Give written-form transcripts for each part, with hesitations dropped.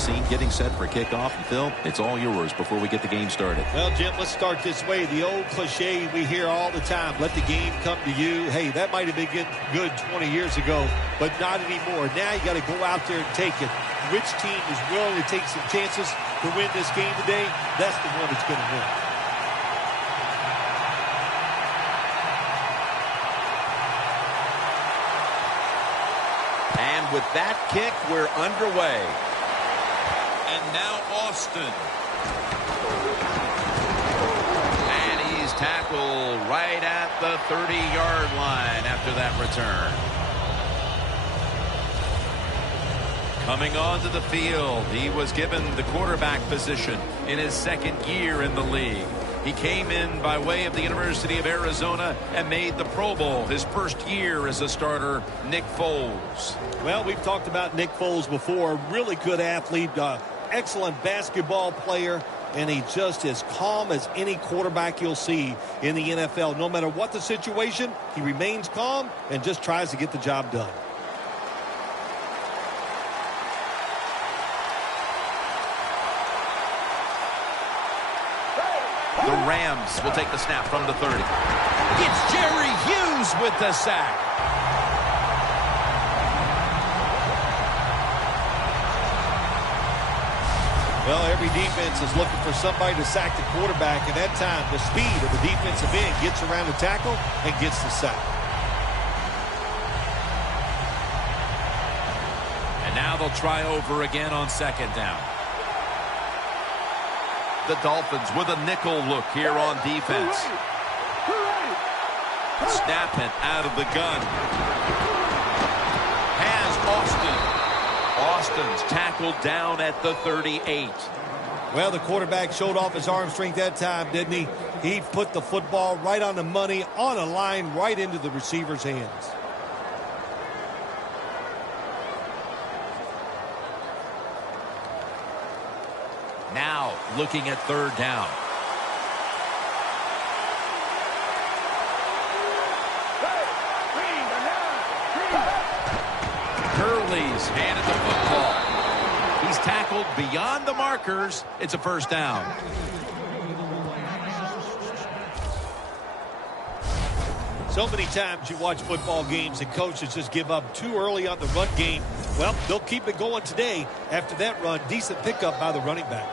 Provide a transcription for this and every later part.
scene, getting set for kickoff. And Phil, it's all yours before we get the game started. Well, Jim, let's start this way. The old cliche we hear all the time, let the game come to you. Hey, that might have been good 20 years ago, but not anymore. Now you got to go out there and take it. Which team is willing to take some chances to win this game today? That's the one that's going to win. And with that kick, we're underway. And now Austin. And he's tackled right at the 30-yard line after that return. Coming onto the field, he was given the quarterback position in his second year in the league. He came in by way of the University of Arizona and made the Pro Bowl his first year as a starter, Nick Foles. Well, we've talked about Nick Foles before. Really good athlete, excellent basketball player, and he's just as calm as any quarterback you'll see in the NFL. No matter what the situation, he remains calm and just tries to get the job done. The Rams will take the snap from the 30. It's Jerry Hughes with the sack. Well, every defense is looking for somebody to sack the quarterback, and that time the speed of the defensive end gets around the tackle and gets the sack. And now they'll try over again on second down. The Dolphins with a nickel look here on defense. Snapping out of the gun. Has Austin's tackled down at the 38. Well, the quarterback showed off his arm strength that time, didn't he? He put the football right on the money, on a line, right into the receiver's hands. Now looking at third down. Hurley's handed the football. He's tackled beyond the markers. It's a first down. So many times you watch football games and coaches just give up too early on the run game. Well, they'll keep it going today. After that run, decent pickup by the running back.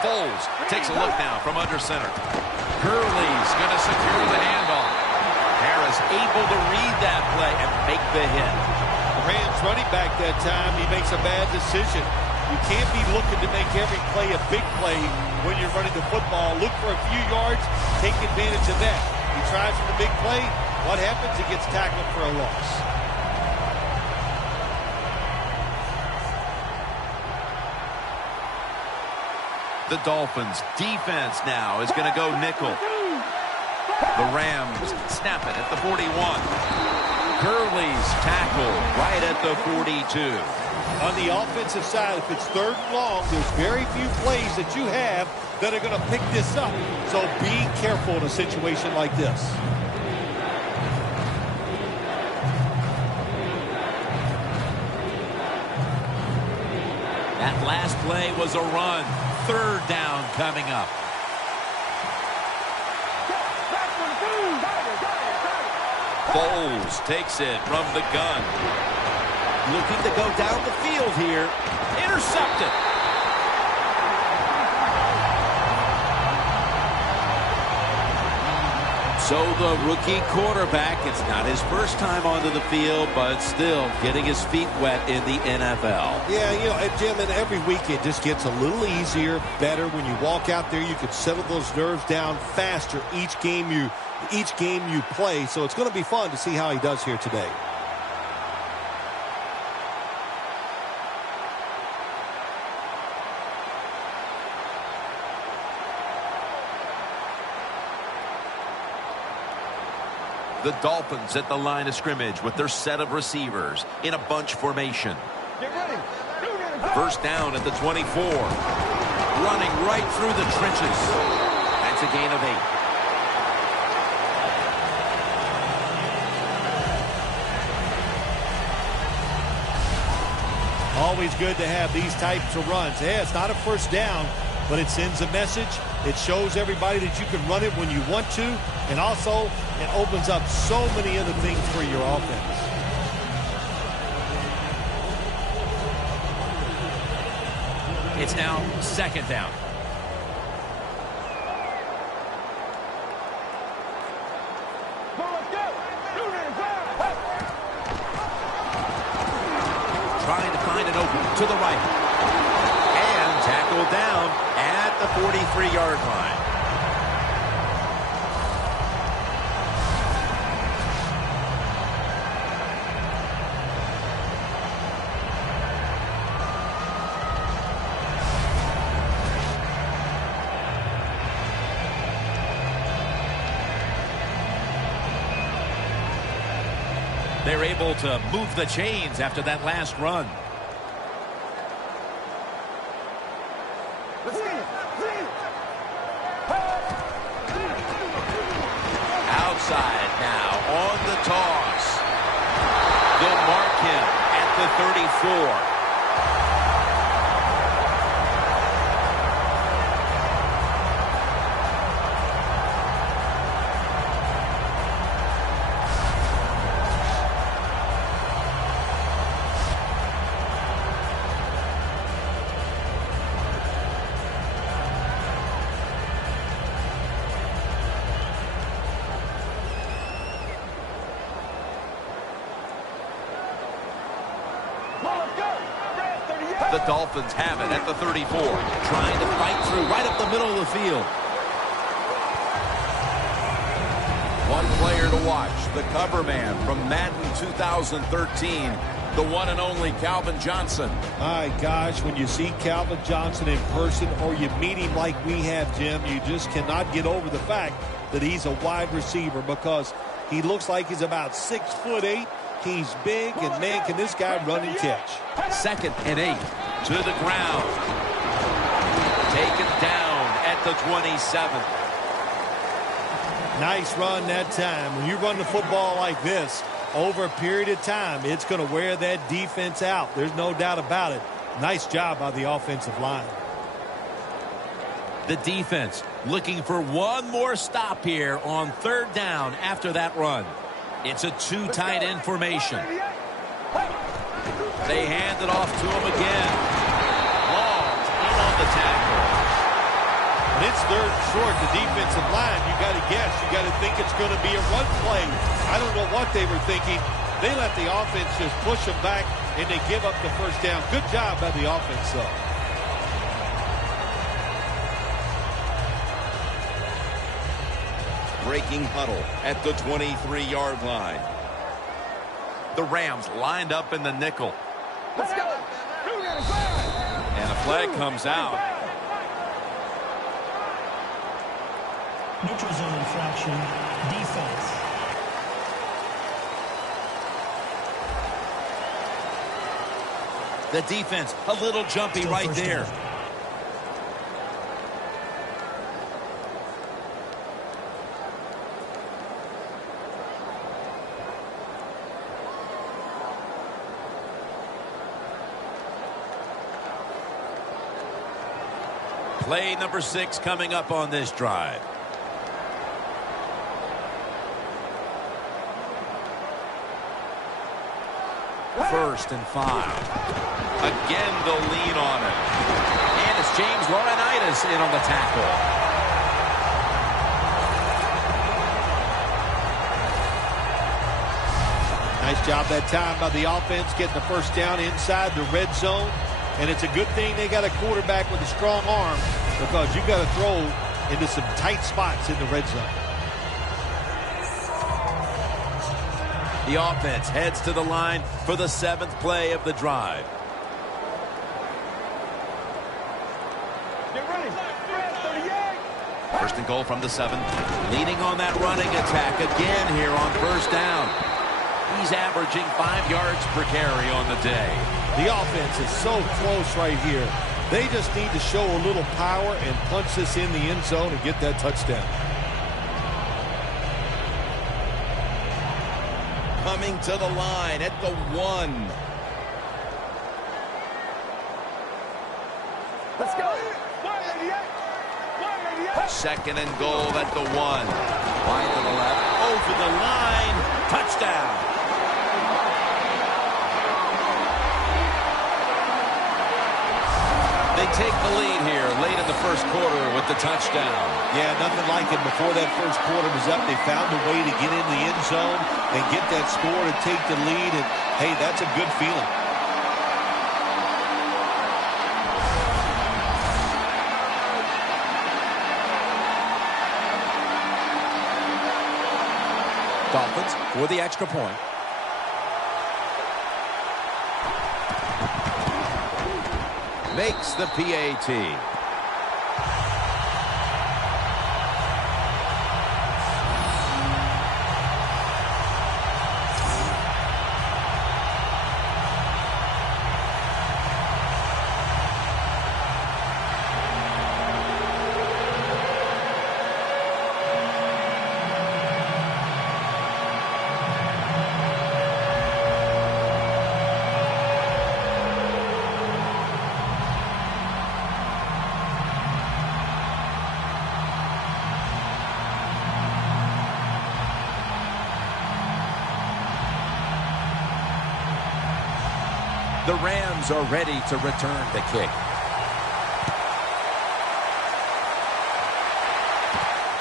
Foles takes a look now from under center. Hurley's going to secure the handoff. Harris able to read that play and make the hit. The Rams running back that time, he makes a bad decision. You can't be looking to make every play a big play when you're running the football. Look for a few yards, take advantage of that. He tries for the big play. What happens? He gets tackled for a loss. The Dolphins defense now is going to go nickel. The Rams snap it at the 41. Hurley's tackle right at the 42. On the offensive side, if it's third and long, there's very few plays that you have that are going to pick this up. So be careful in a situation like this. That last play was a run. Third down coming up. Foles takes it from the gun. Looking to go down the field here. Intercepted. So the rookie quarterback, it's not his first time onto the field, but still getting his feet wet in the NFL. Yeah, you know, Jim, and every week it just gets a little easier, better. When you walk out there, you can settle those nerves down faster each game you play. So it's going to be fun to see how he does here today. The Dolphins at the line of scrimmage with their set of receivers in a bunch formation. Get ready. First down at the 24. Running right through the trenches. That's a gain of 8. always good to have these types of runs. Yeah, it's not a first down, but it sends a message. It shows everybody that you can run it when you want to, and also it opens up so many other things for your offense. It's now second down. Trying to find an opening to the right. And tackled down at the 43-yard line. They're able to move the chains after that last run. Outside now on the toss. They'll mark him at the 34. The Dolphins have it at the 34, trying to fight through right up the middle of the field. One player to watch, the cover man from Madden 2013, the one and only Calvin Johnson. My gosh, when you see Calvin Johnson in person or you meet him like we have, Jim, you just cannot get over the fact that he's a wide receiver because he looks like he's about 6'8". He's big, and man, can this guy run and catch. 2nd and 8 to the ground. Taken down at the 27. Nice run that time. When you run the football like this, over a period of time, it's going to wear that defense out. There's no doubt about it. Nice job by the offensive line. The defense looking for one more stop here on 3rd down after that run. It's a 2 tight end formation. They hand it off to him again. Long in on the tackle. When it's 3rd and short, the defensive line, you got to guess. You got to think it's going to be a run play. I don't know what they were thinking. They let the offense just push them back, and they give up the first down. Good job by the offense, though. Breaking huddle at the 23-yard line. The Rams lined up in the nickel. Let's go. And a flag comes out. Neutral zone infraction, defense. The defense a little jumpy Still right there. Down. Play number 6 coming up on this drive. First and 5. Again, they'll lean on it. And it's James Laurinaitis in on the tackle. Nice job that time by the offense getting the first down inside the red zone. And it's a good thing they got a quarterback with a strong arm because you got to throw into some tight spots in the red zone. The offense heads to the line for the 7th play of the drive. First and goal from the 7. Leading on that running attack again here on first down. He's averaging 5 yards per carry on the day. The offense is so close right here. They just need to show a little power and punch this in the end zone and get that touchdown. Coming to the line at the 1. Second and goal at the 1. Wide to the left. Over the line. Touchdown. They take the lead here late in the first quarter with the touchdown. Yeah, nothing like it. Before that first quarter was up, they found a way to get in the end zone and get that score to take the lead. And, hey, that's a good feeling. Dolphins for the extra point. Makes the PAT. The Rams are ready to return the kick.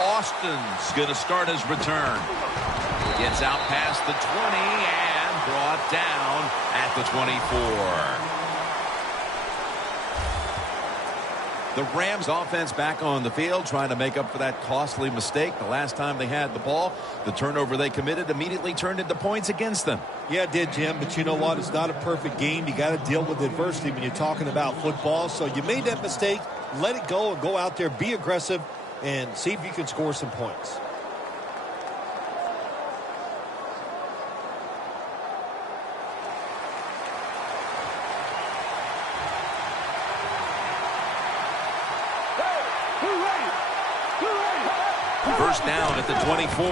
Austin's going to start his return. Gets out past the 20 and brought down at the 24. The Rams offense back on the field trying to make up for that costly mistake the last time they had the ball. The turnover they committed immediately turned into points against them. Yeah, it did, Jim, but you know what? It's not a perfect game. You got to deal with adversity when you're talking about football. So you made that mistake, let it go, and go out there, be aggressive, and see if you can score some points. First down at the 24.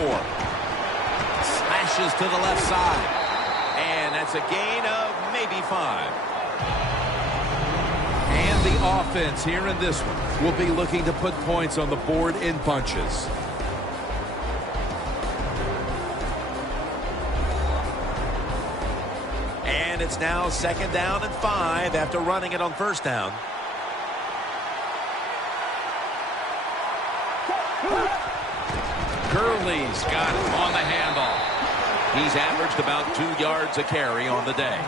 Slashes to the left side. And that's a gain of maybe 5. And the offense here in this one will be looking to put points on the board in bunches. And it's now second down and 5 after running it on first down. Gurley's got it on the handoff. He's averaged about 2 yards a carry on the day.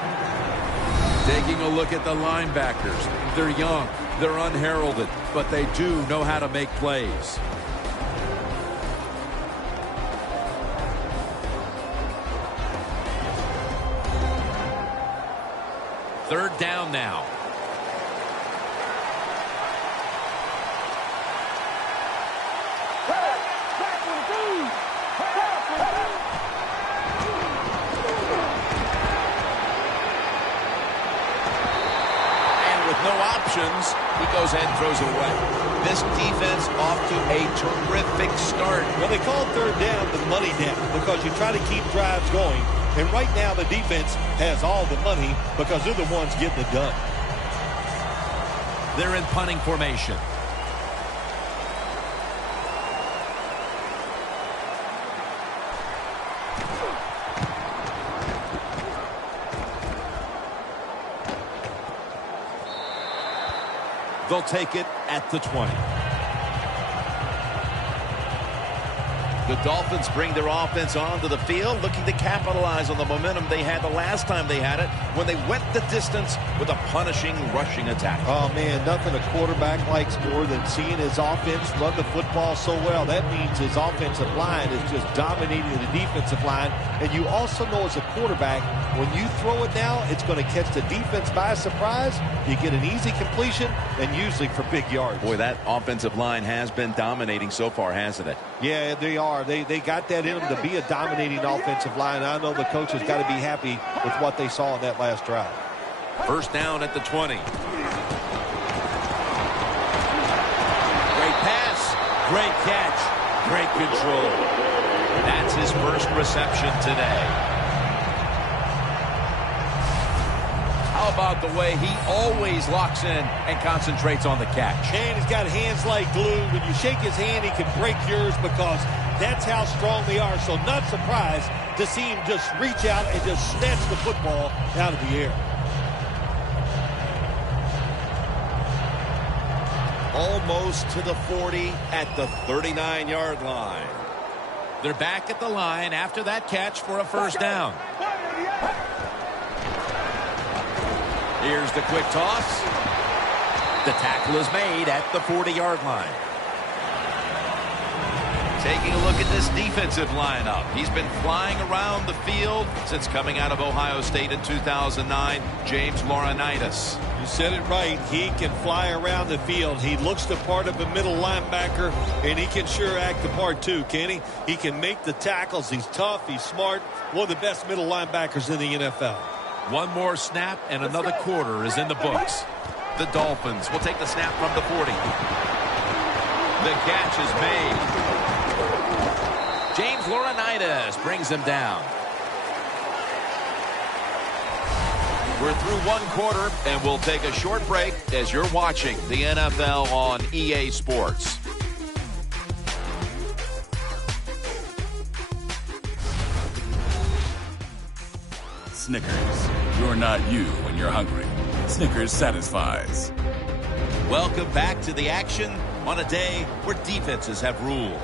Taking a look at the linebackers. They're young, they're unheralded, but they do know how to make plays. Third down now. He goes ahead and throws it away. This defense off to a terrific start. Well, they call third down the money down because you try to keep drives going. And right now the defense has all the money because they're the ones getting it done. They're in punting formation. They'll take it at the 20. The Dolphins bring their offense onto the field, looking to capitalize on the momentum they had the last time they had it when they went the distance with a punishing rushing attack. Oh, man, nothing a quarterback likes more than seeing his offense run the football so well. That means his offensive line is just dominating the defensive line. And you also know as a quarterback, when you throw it now, it's going to catch the defense by surprise. You get an easy completion, and usually for big yards. Boy, that offensive line has been dominating so far, hasn't it? Yeah, they are. They got that in them to be a dominating offensive line. I know the coach has got to be happy with what they saw in that last drive. First down at the 20. Great pass. Great catch. Great control. That's his first reception today. How How about the way he always locks in and concentrates on the catch? And he's got hands like glue. When you shake his hand, he can break yours because that's how strong they are. So not surprised to see him just reach out and just snatch the football out of the air. Almost to the 40 at the 39-yard line. They're back at the line after that catch for a first down. Here's the quick toss. The tackle is made at the 40-yard line. Taking a look at this defensive lineup. He's been flying around the field since coming out of Ohio State in 2009. James Laurinaitis. You said it right. He can fly around the field. He looks the part of a middle linebacker, and he can sure act the part too, can he? He can make the tackles. He's tough. He's smart. One of the best middle linebackers in the NFL. One more snap, and another quarter is in the books. The Dolphins will take the snap from the 40. The catch is made. James Laurinaitis brings him down. We're through one quarter, and we'll take a short break as you're watching the NFL on EA Sports. Snickers, you're not you when you're hungry. Snickers satisfies. Welcome back to the action on a day where defenses have ruled.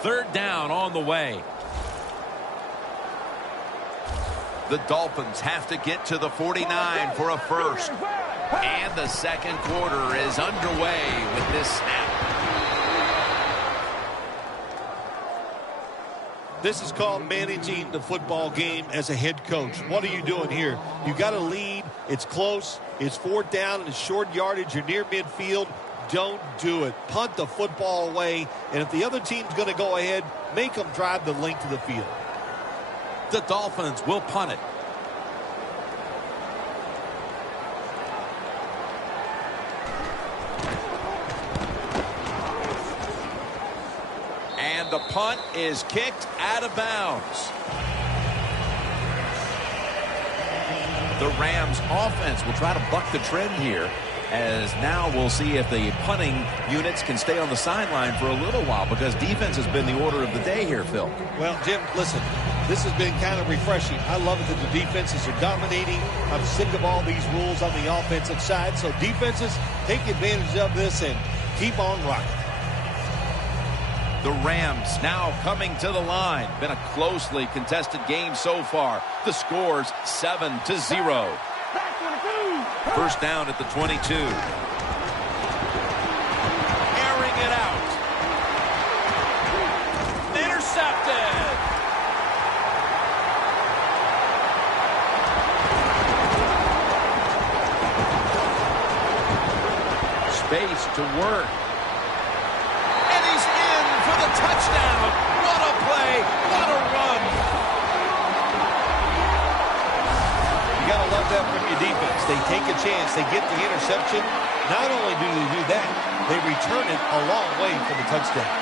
Third down on the way. The Dolphins have to get to the 49 for a first. And the second quarter is underway with this snap. This is called managing the football game as a head coach. What are you doing here? You got to lead. It's close. It's fourth down and it's short yardage. You're near midfield. Don't do it. Punt the football away. And if the other team's going to go ahead, make them drive the length of the field. The Dolphins will punt it. And the punt is kicked out of bounds. The Rams offense will try to buck the trend here, as now we'll see if the punting units can stay on the sideline for a little while, because defense has been the order of the day here, Phil. Well, Jim, listen, this has been kind of refreshing. I love it that the defenses are dominating. I'm sick of all these rules on the offensive side. So defenses, take advantage of this and keep on rocking. The Rams now coming to the line. Been a closely contested game so far. The score's 7-0. First down at the 22. Airing it out. Intercepted. Space to work. And he's in for the touchdown. What a play. What a run. You got to love that from your defense. They take a chance. They get the interception. Not only do they do that, they return it a long way for the touchdown.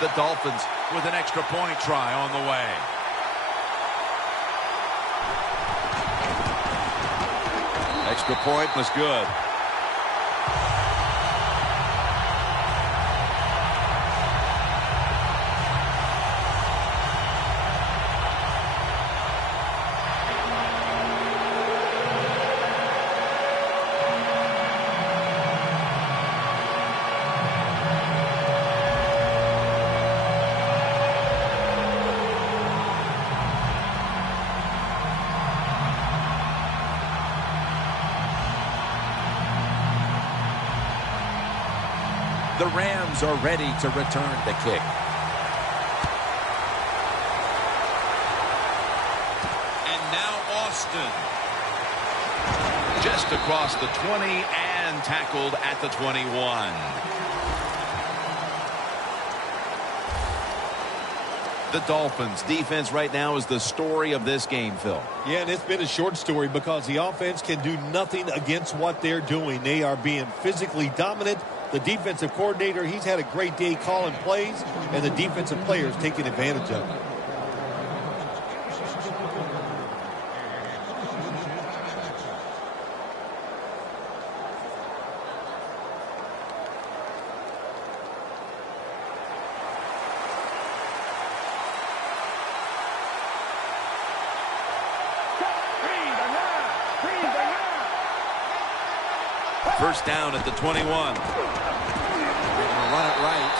The Dolphins with an extra point try on the way. Extra point was good. The Rams are ready to return the kick. And now Austin. Just across the 20 and tackled at the 21. The Dolphins defense right now is the story of this game, Phil. Yeah, and it's been a short story because the offense can do nothing against what they're doing. They are being physically dominant. The defensive coordinator, he's had a great day calling plays, and the defensive players taking advantage of it. First down at the 21. They're going to run it right.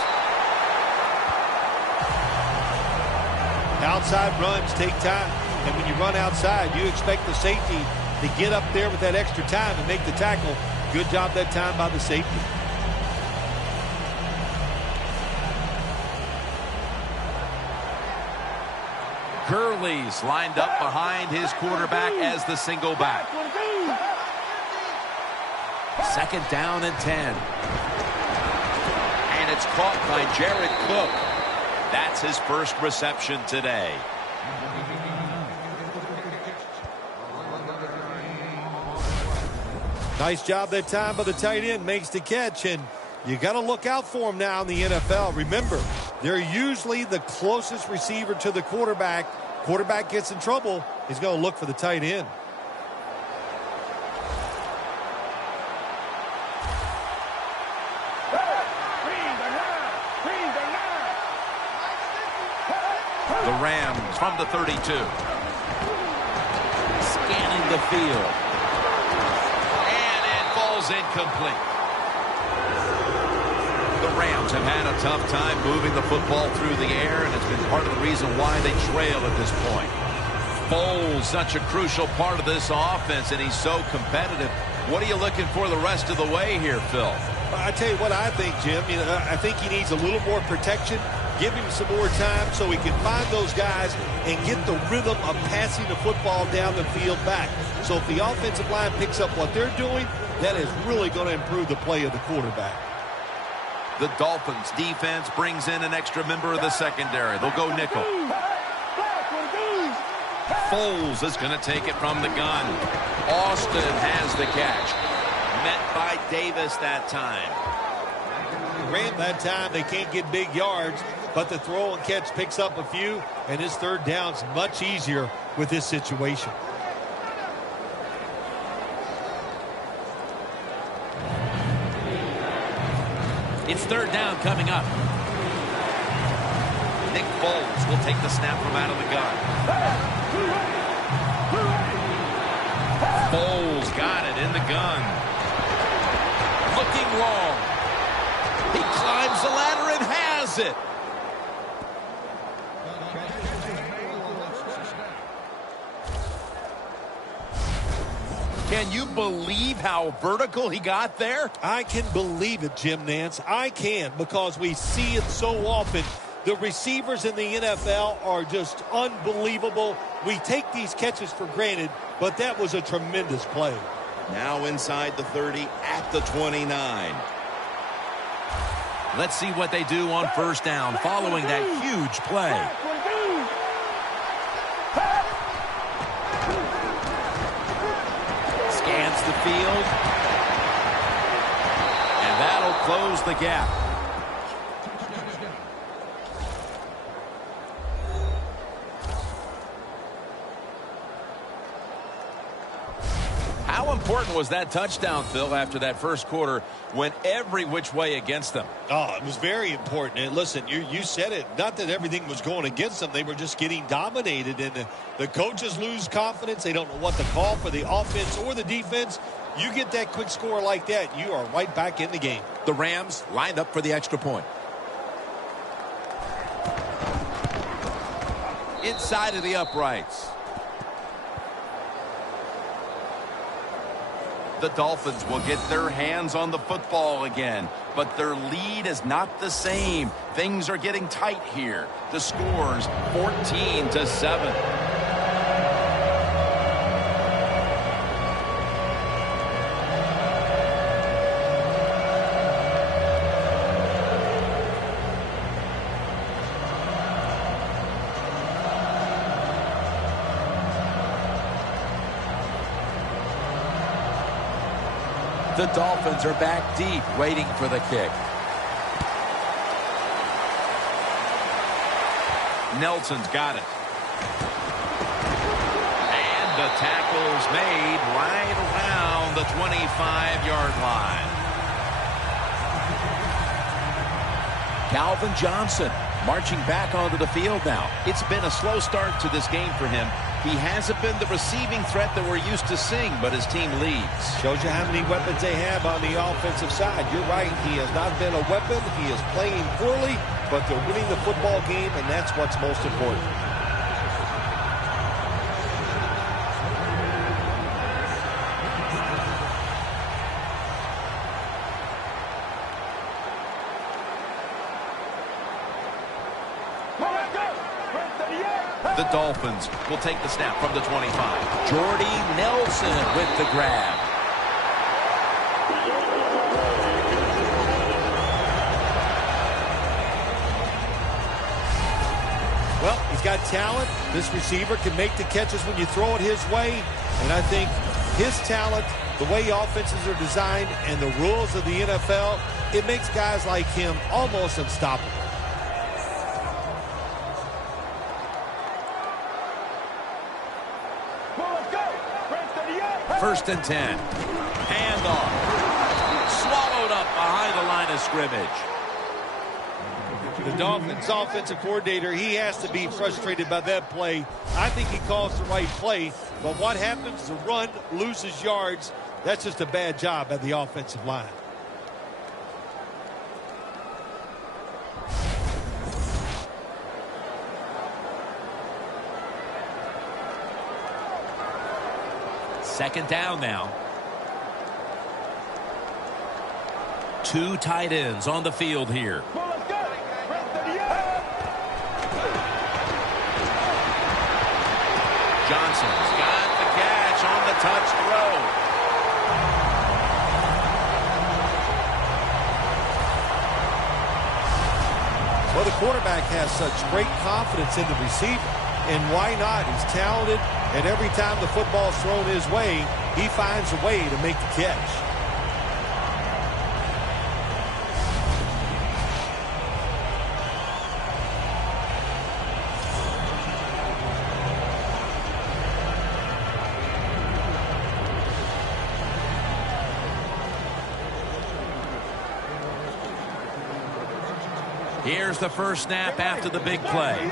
Outside runs take time. And when you run outside, you expect the safety to get up there with that extra time and make the tackle. Good job that time by the safety. Gurley's lined up behind his quarterback as the single back. Second down and 10. And it's caught by Jared Cook. That's his first reception today. Nice job that time by the tight end. Makes the catch, and you got to look out for him now in the NFL. Remember, they're usually the closest receiver to the quarterback. Quarterback gets in trouble, he's going to look for the tight end. The Rams from the 32. Scanning the field. And it falls incomplete. The Rams have had a tough time moving the football through the air, and it's been part of the reason why they trail at this point. Foles, such a crucial part of this offense, and he's so competitive. What are you looking for the rest of the way here, Phil? I tell you what I think, Jim. I think he needs a little more protection. Give him some more time so he can find those guys and get the rhythm of passing the football down the field back. So if the offensive line picks up what they're doing, that is really going to improve the play of the quarterback. The Dolphins defense brings in an extra member of the secondary. They'll go nickel. Foles is going to take it from the gun. Austin has the catch. Met by Davis that time. Ran that time. They can't get big yards, but the throw and catch picks up a few, and his third down's much easier with this situation. It's third down coming up. Nick Foles will take the snap from out of the gun. Foles got it in the gun. Looking long. He climbs the ladder and has it. Can you believe how vertical he got there? I can believe it, Jim Nance. I can, because we see it so often. The receivers in the NFL are just unbelievable. We take these catches for granted, but that was a tremendous play. Now inside the 30 at the 29. Let's see what they do on first down following that huge play. Scans the field. And that'll close the gap. How important was that touchdown, Phil, after that first quarter went every which way against them? Oh, it was very important. And listen, you said it. Not that everything was going against them. They were just getting dominated. And the coaches lose confidence. They don't know what to call for the offense or the defense. You get that quick score like that, you are right back in the game. The Rams lined up for the extra point. Inside of the uprights. The Dolphins will get their hands on the football again. but their lead is not the same. Things are getting tight here. The score's 14-7. The Dolphins are back deep, waiting for the kick. Nelson's got it. And the tackle's made right around the 25-yard line. Calvin Johnson marching back onto the field now. It's been a slow start to this game for him. He hasn't been the receiving threat that we're used to seeing, but his team leads. Shows you how many weapons they have on the offensive side. You're right. He has not been a weapon. He is playing poorly, but they're winning the football game, and that's what's most important. The Dolphins will take the snap from the 25. Jordy Nelson with the grab. Well, he's got talent. This receiver can make the catches when you throw it his way. And I think his talent, the way offenses are designed, and the rules of the NFL, it makes guys like him almost unstoppable. First and 10. Handoff. Swallowed up behind the line of scrimmage. The Dolphins offensive coordinator, he has to be frustrated by that play. I think he calls the right play, but what happens? The run loses yards. That's just a bad job at the offensive line. Second down now. Two tight ends on the field here. Johnson's got the catch on the touch throw. Well, the quarterback has such great confidence in the receiver. And why not? He's talented, and every time the football's thrown his way, he finds a way to make the catch. Here's the first snap after the big play.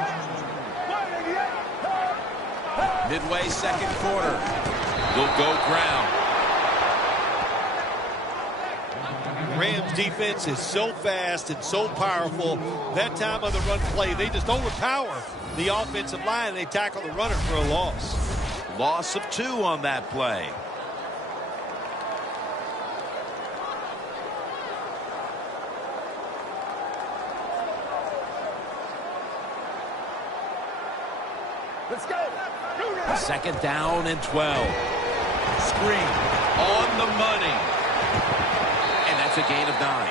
Midway second quarter. Will go ground. Rams defense is so fast and so powerful. That time on the run play, they just overpower the offensive line. They tackle the runner for a loss. Loss of 2 on that play. Let's go. Second down and 12. Screen on the money. And that's a gain of 9.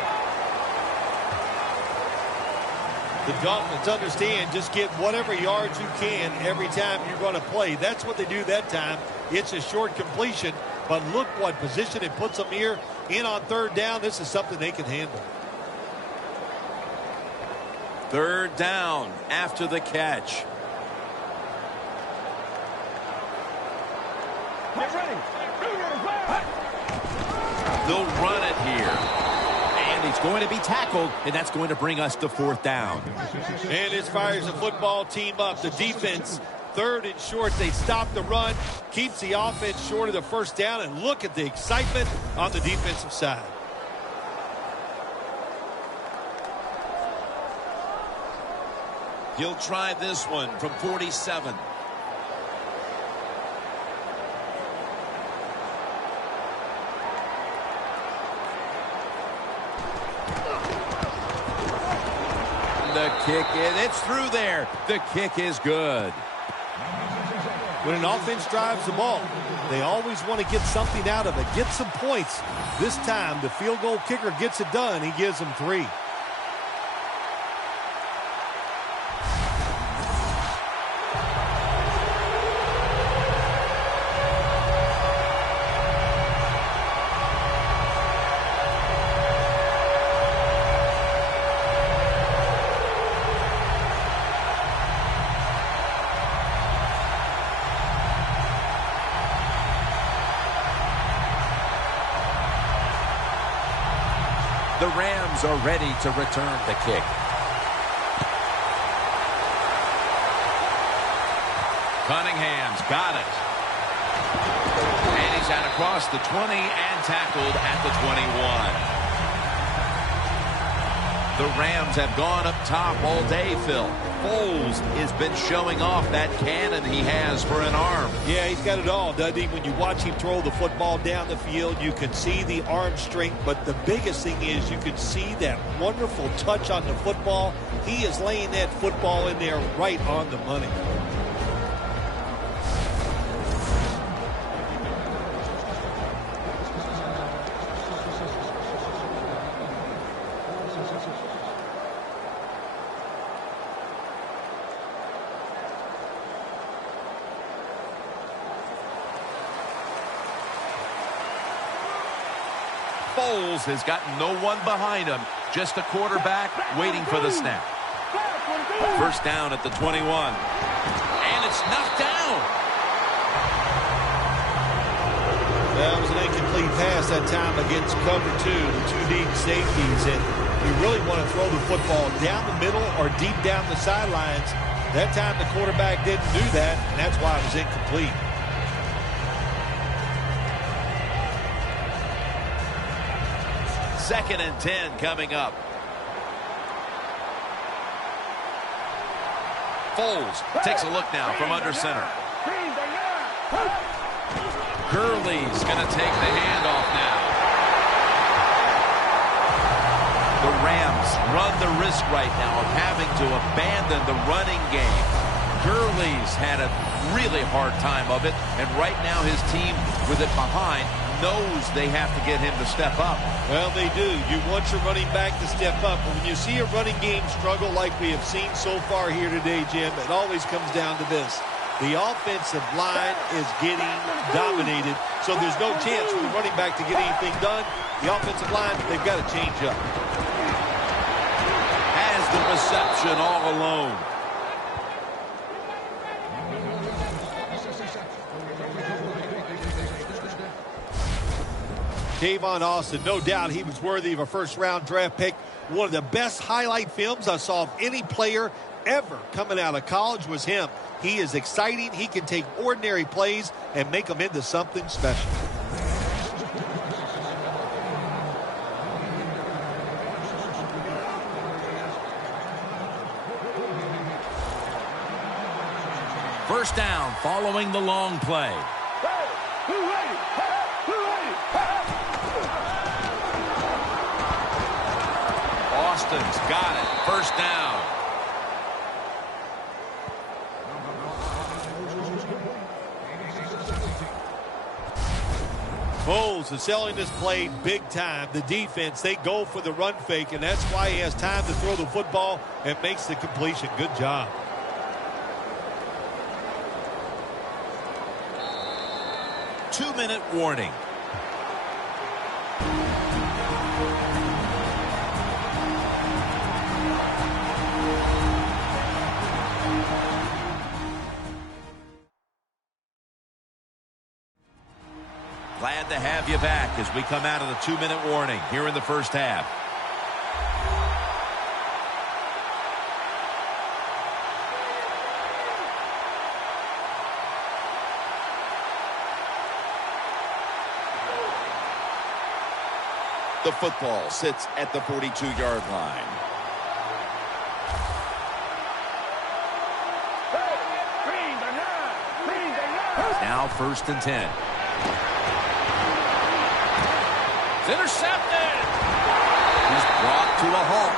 The Dolphins understand, just get whatever yards you can every time you're going to play. That's what they do that time. It's a short completion, but look what position it puts them here in on third down. This is something they can handle. Third down after the catch. They'll run it here. And he's going to be tackled, and that's going to bring us to fourth down. And as far as the football team up, the defense, third and short, they stop the run, keeps the offense short of the first down, and look at the excitement on the defensive side. He'll try this one from 47. the kick is. It's through there. The kick is good. When an offense drives the ball, they always want to get something out of it, get some points. This time, the field goal kicker gets it done. He gives them 3. The Rams are ready to return the kick. Cunningham's got it. And he's out across the 20 and tackled at the 21. The Rams have gone up top all day, Phil. Foles has been showing off that cannon he has for an arm. Yeah, he's got it all, doesn't he? When you watch him throw the football down the field, you can see the arm strength, but the biggest thing is you can see that wonderful touch on the football. He is laying that football in there right on the money. Foles has got no one behind him, just a quarterback waiting for the snap. First down at the 21. And it's knocked down. That was an incomplete pass that time against cover 2, the 2 deep safeties. And you really want to throw the football down the middle or deep down the sidelines. That time the quarterback didn't do that, and that's why it was incomplete. Second and 10 coming up. Foles takes a look now from under center. Gurley's going to take the handoff now. The Rams run the risk right now of having to abandon the running game. Gurley's had a really hard time of it, and right now his team with it behind knows they have to get him to step up. Well, they do. You want your running back to step up. But when you see a running game struggle like we have seen so far here today, Jim, it always comes down to this. The offensive line is getting dominated, so there's no chance for the running back to get anything done. The offensive line, they've got to change up. Has the reception all alone. Tavon Austin, no doubt he was worthy of a first-round draft pick. One of the best highlight films I saw of any player ever coming out of college was him. He is exciting. He can take ordinary plays and make them into something special. First down following the long play. Austin's got it. First down. Foles is selling this play big time. The defense, they go for the run fake, and that's why he has time to throw the football and makes the completion. Good job. Two-minute warning. Glad to have you back as we come out of the 2-minute warning here in the first half. The football sits at the 42-yard line. Now first and 10. It's intercepted. He's brought to a halt.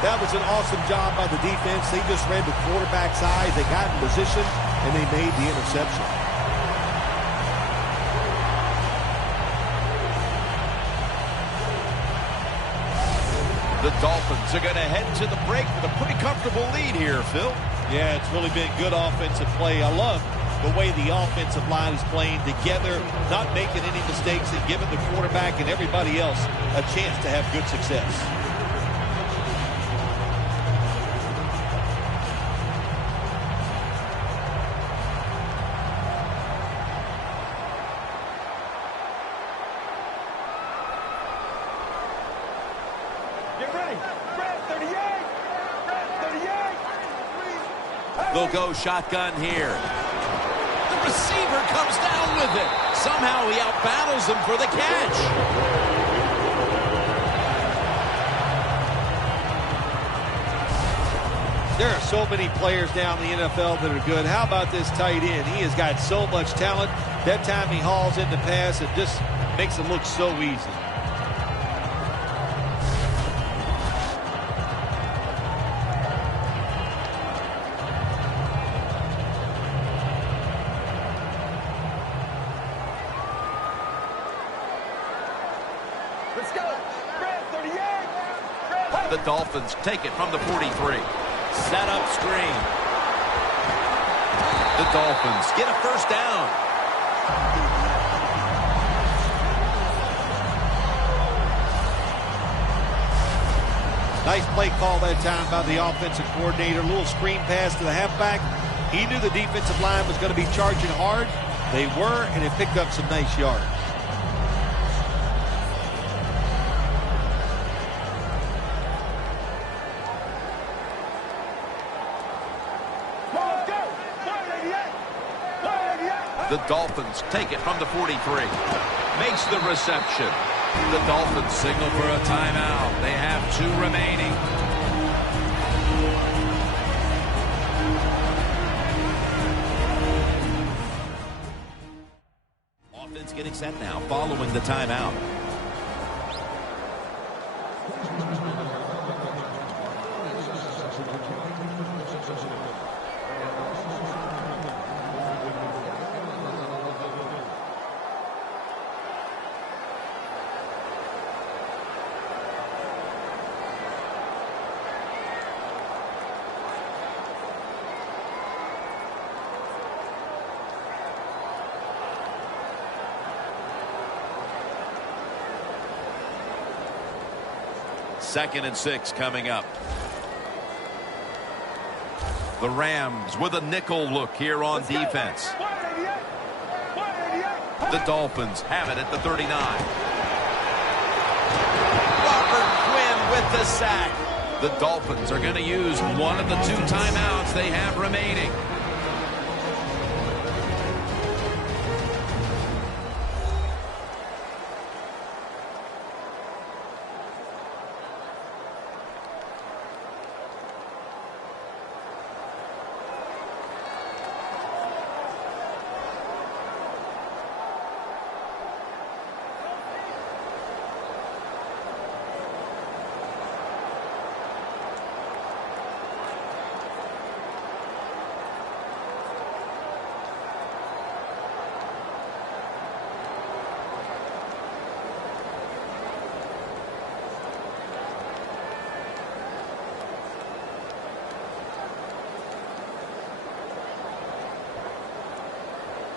That was an awesome job by the defense. They just read the quarterback's eyes. They got in position, and they made the interception. The Dolphins are going to head to the break with a pretty comfortable lead here, Phil. Yeah, it's really been good offensive play. I love the way the offensive line is playing together, not making any mistakes, and giving the quarterback and everybody else a chance to have good success. They'll go shotgun here. The receiver comes down with it. Somehow he outbattles him for the catch. There are so many players down in the NFL that are good. How about this tight end? He has got so much talent. That time he hauls in the pass, it just makes it look so easy. The Dolphins take it from the 43. Set up screen. The Dolphins get a first down. Nice play call that time by the offensive coordinator. A little screen pass to the halfback. He knew the defensive line was going to be charging hard. They were, and it picked up some nice yards. The Dolphins take it from the 43. Makes the reception. The Dolphins signal for a timeout. They have 2 remaining. Offense getting set now following the timeout. Second and 6 coming up. The Rams with a nickel look here on defense. The Dolphins have it at the 39. Robert Quinn with the sack. The Dolphins are going to use one of the 2 timeouts they have remaining.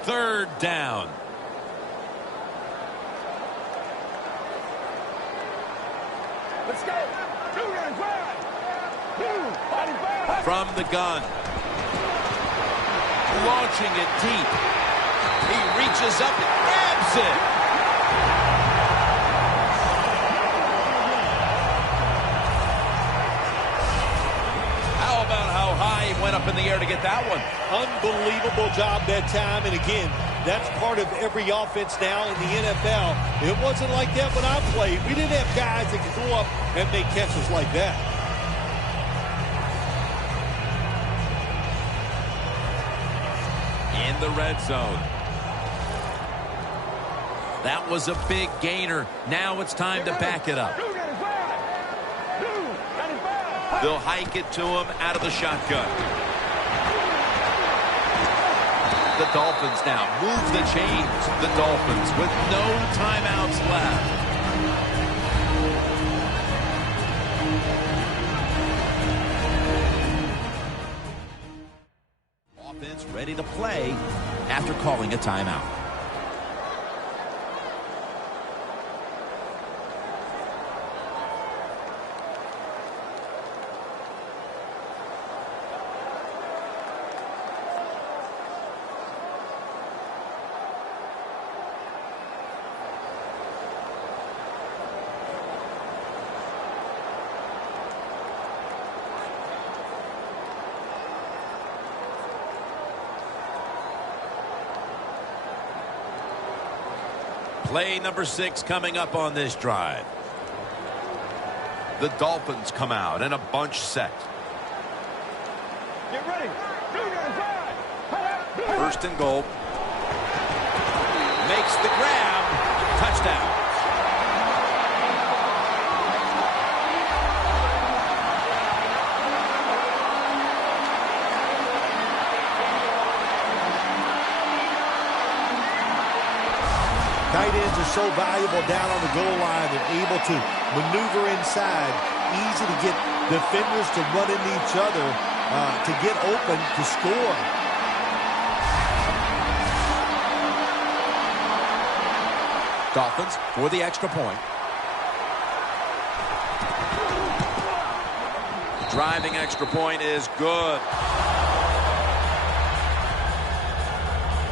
Third down. Let's go. From the gun. Launching it deep. He reaches up and grabs it. How about how high he went up in the air to get that one? Unbelievable job that time. And again, that's part of every offense now in the NFL. It wasn't like that when I played. We didn't have guys that could go up and make catches like that. In the red zone. That was a big gainer. Now it's time to back it up. They'll hike it to him out of the shotgun. The Dolphins now move the chains. The Dolphins with no timeouts left. Offense ready to play after calling a timeout. Play number 6 coming up on this drive. The Dolphins come out in a bunch set. Get ready. First and goal. Makes the grab. Touchdown. Tight ends are so valuable down on the goal line. They're able to maneuver inside. Easy to get defenders to run into each other to get open to score. Dolphins for the extra point. Driving extra point is good.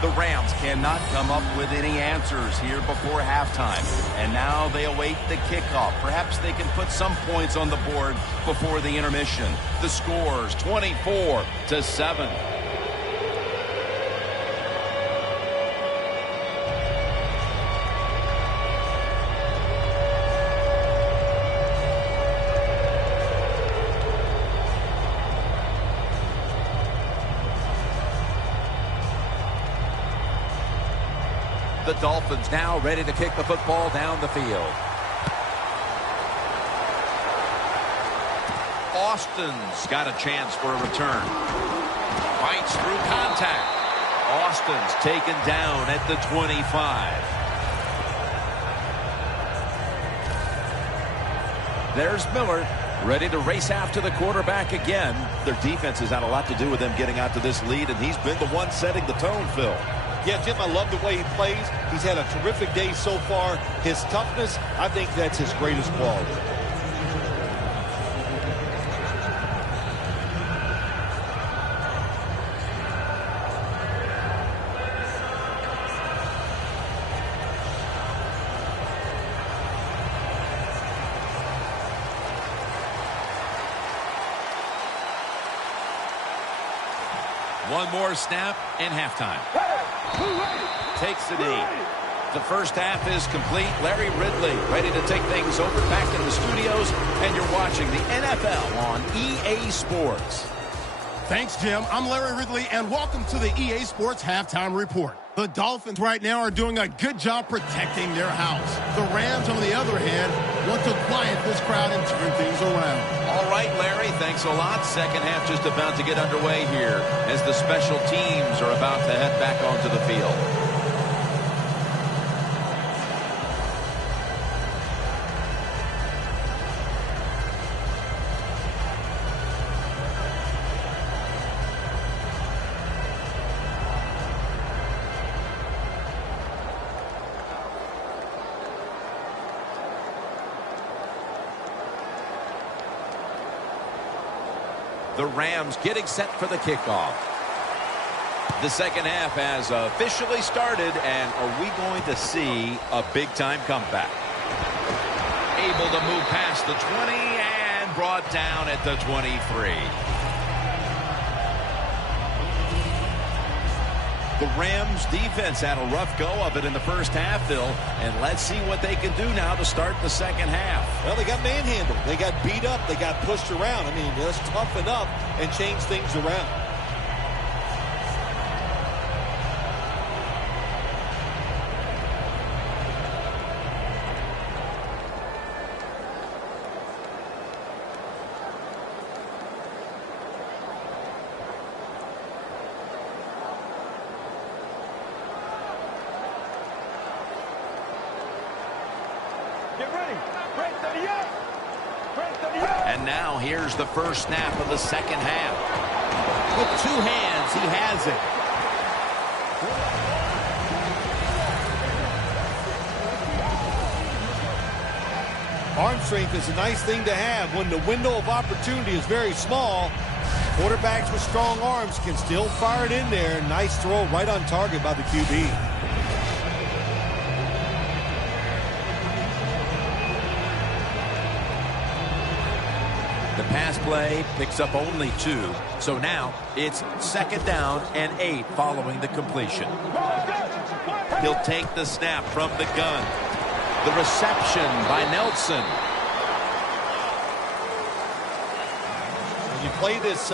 The Rams cannot come up with any answers here before halftime. And now they await the kickoff. Perhaps they can put some points on the board before the intermission. The score's 24-7. The Dolphins now ready to kick the football down the field. Austin's got a chance for a return. Fights through contact. Austin's taken down at the 25. There's Miller, ready to race after the quarterback again. Their defense has had a lot to do with them getting out to this lead, and he's been the one setting the tone, Phil. Yeah, Jim, I love the way he plays. He's had a terrific day so far. His toughness, I think that's his greatest quality. One more snap and halftime. Takes the knee. The first half is complete. Larry Ridley ready to take things over back in the studios, and you're watching the NFL on EA Sports. Thanks, Jim. I'm Larry Ridley, and welcome to the EA Sports Halftime Report. The Dolphins right now are doing a good job protecting their house. The Rams, on the other hand, want to quiet this crowd and turn things around. All right, Larry, thanks a lot. Second half just about to get underway here as the special teams are about to head back onto the field. The Rams getting set for the kickoff. The second half has officially started, and are we going to see a big-time comeback? Able to move past the 20 and brought down at the 23. The Rams defense had a rough go of it in the first half, Phil, and let's see what they can do now to start the second half. Well, they got manhandled. They got beat up. They got pushed around. I mean, let's toughen up and change things around. Get ready. Red 38. Red 38. And now here's the first snap of the second half. With two hands, he has it. Arm strength is a nice thing to have when the window of opportunity is very small. Quarterbacks with strong arms can still fire it in there. Nice throw right on target by the QB. The pass play picks up only 2. So now it's 2nd down and 8 following the completion. He'll take the snap from the gun. The reception by Nelson. When you play this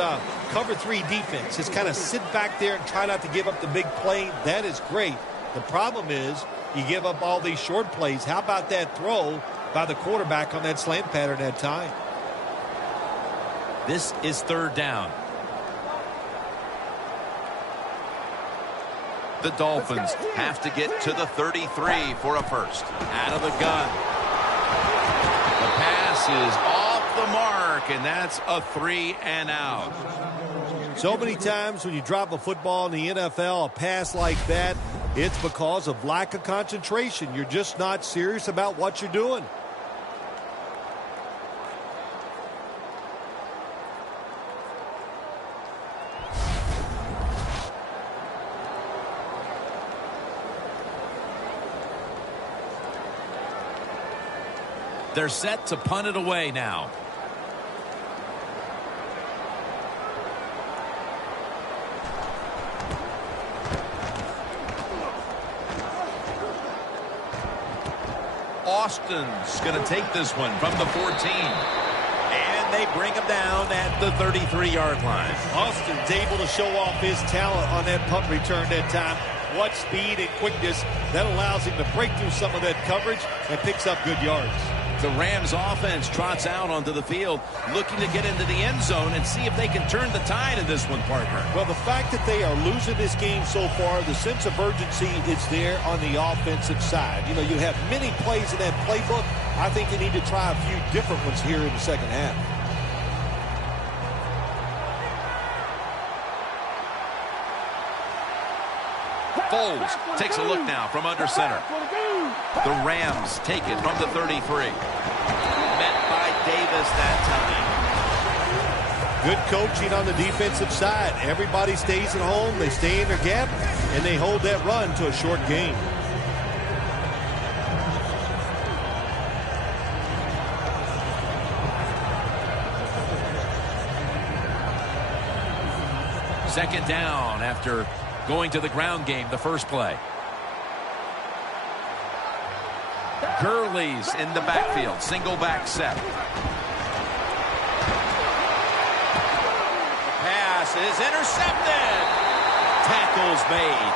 cover 3 defense, just kind of sit back there and try not to give up the big play. That is great. The problem is you give up all these short plays. How about that throw by the quarterback on that slant pattern that time? This is 3rd down. The Dolphins have to get to the 33 for a first. Out of the gun. The pass is off the mark, and that's a 3 and out. So many times when you drop a football in the NFL, a pass like that, it's because of lack of concentration. You're just not serious about what you're doing. They're set to punt it away now. Austin's going to take this one from the 14. And they bring him down at the 33-yard line. Austin's able to show off his talent on that punt return that time. What speed and quickness that allows him to break through some of that coverage and picks up good yards. The Rams offense trots out onto the field looking to get into the end zone and see if they can turn the tide in this one, partner. Well, the fact that they are losing this game so far, the sense of urgency is there on the offensive side. You know, you have many plays in that playbook. I think they need to try a few different ones here in the second half. Foles takes a look now from under center. The Rams take it from the 33. Met by Davis that time. Good coaching on the defensive side. Everybody stays at home. They stay in their gap, and they hold that run to a short gain. Second down after going to the ground game the first play. Gurley's in the backfield. Single back set. Pass is intercepted. Tackles made.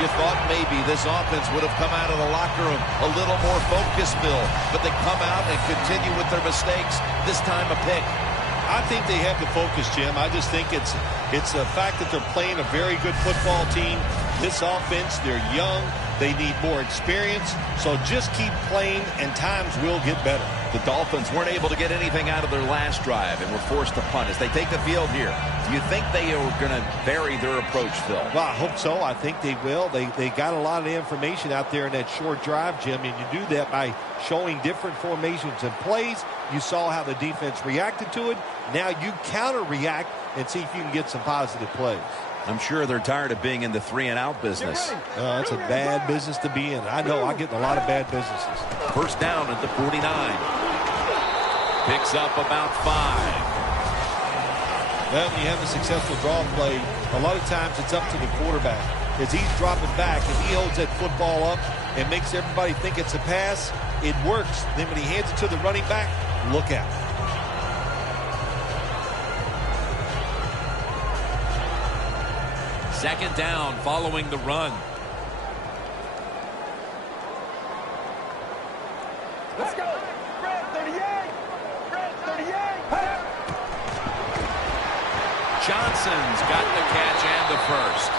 You thought maybe this offense would have come out of the locker room a little more focused, Bill, but they come out and continue with their mistakes. This time a pick. I think they have the focus, Jim. I just think it's the fact that they're playing a very good football team. This offense, they're young. They need more experience. So just keep playing, and times will get better. The Dolphins weren't able to get anything out of their last drive and were forced to punt as they take the field here. Do you think they are going to vary their approach, Phil? Well, I hope so. I think they will. They got a lot of information out there in that short drive, Jim, and you do that by showing different formations and plays. You saw how the defense reacted to it. Now you counter-react and see if you can get some positive plays. I'm sure they're tired of being in the 3-and-out business. It's a bad business to be in. I know I get in a lot of bad businesses. First down at the 49. Picks up about 5. Well, when you have a successful draw play, a lot of times it's up to the quarterback. As he's dropping back, if he holds that football up and makes everybody think it's a pass, it works. Then when he hands it to the running back, look out. Second down following the run. Let's go. Red 38. Red 38. Johnson's got the catch and the first.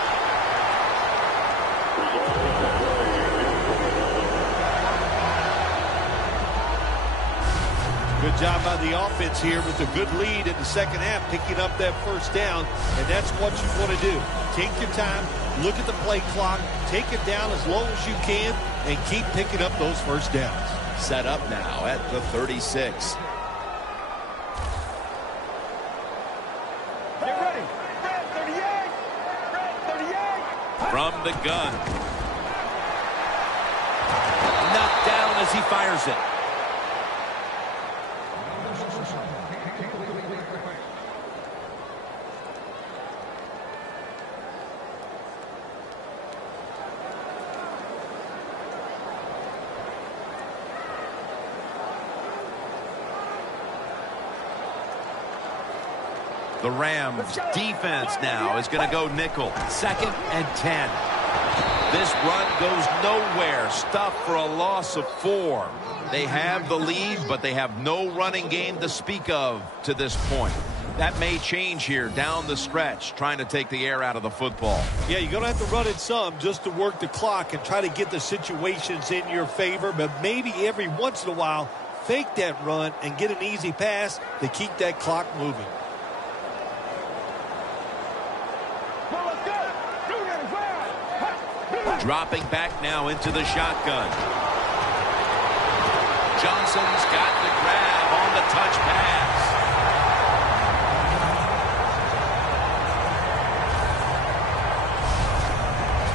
Good job by the offense here with a good lead in the second half, picking up that first down, and that's what you want to do. Take your time, look at the play clock, take it down as low as you can, and keep picking up those first downs. Set up now at the 36. Get ready. Red 38. Red 38. From the gun. Knocked down as he fires it. The Rams defense now is going to go nickel. 2nd and 10. This run goes nowhere. Stuffed for a loss of 4. They have the lead, but they have no running game to speak of to this point. That may change here down the stretch, trying to take the air out of the football. Yeah, you're going to have to run it some just to work the clock and try to get the situations in your favor, but maybe every once in a while, fake that run and get an easy pass to keep that clock moving. Dropping back now into the shotgun. Johnson's got the grab on the touch pass.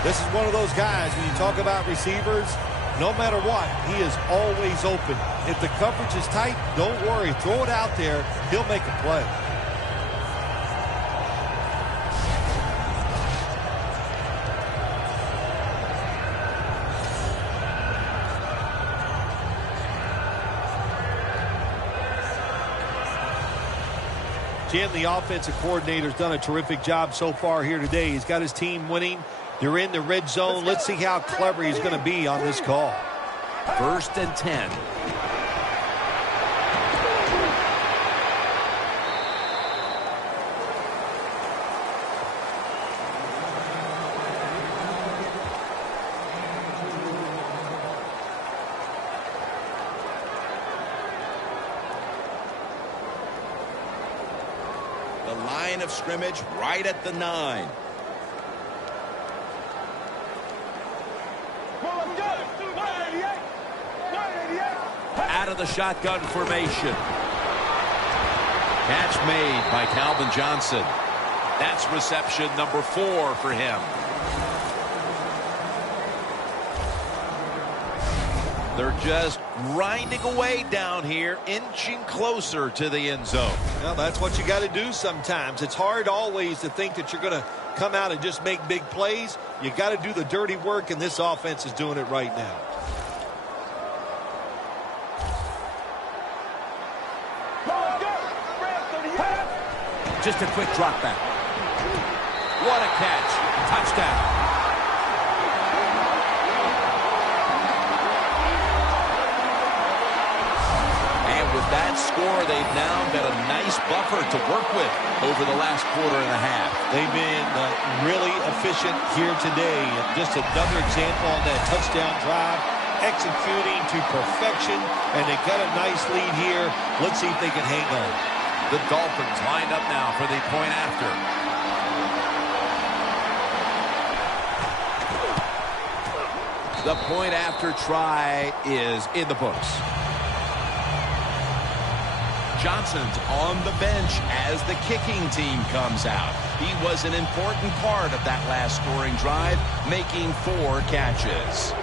This is one of those guys, when you talk about receivers, no matter what, he is always open. If the coverage is tight, don't worry. Throw it out there. He'll make a play. Jim, the offensive coordinator's done a terrific job so far here today. He's got his team winning. They're in the red zone. Let's see how clever he's going to be on this call. 1st and 10. The line of scrimmage right at the 9. Out of the shotgun formation. Catch made by Calvin Johnson. That's reception number 4 for him. They're just grinding away down here, inching closer to the end zone. Well, that's what you got to do sometimes. It's hard always to think that you're going to come out and just make big plays. You got to do the dirty work, and this offense is doing it right now. Just a quick drop back. What a catch. Touchdown. And with that score, they've now got a nice buffer to work with over the last quarter and a half. They've been really efficient here today. And just another example on that touchdown drive, executing to perfection, and they got a nice lead here. Let's see if they can hang on. The Dolphins lined up now for the point after. The point after try is in the books. Johnson's on the bench as the kicking team comes out. He was an important part of that last scoring drive, making 4 catches.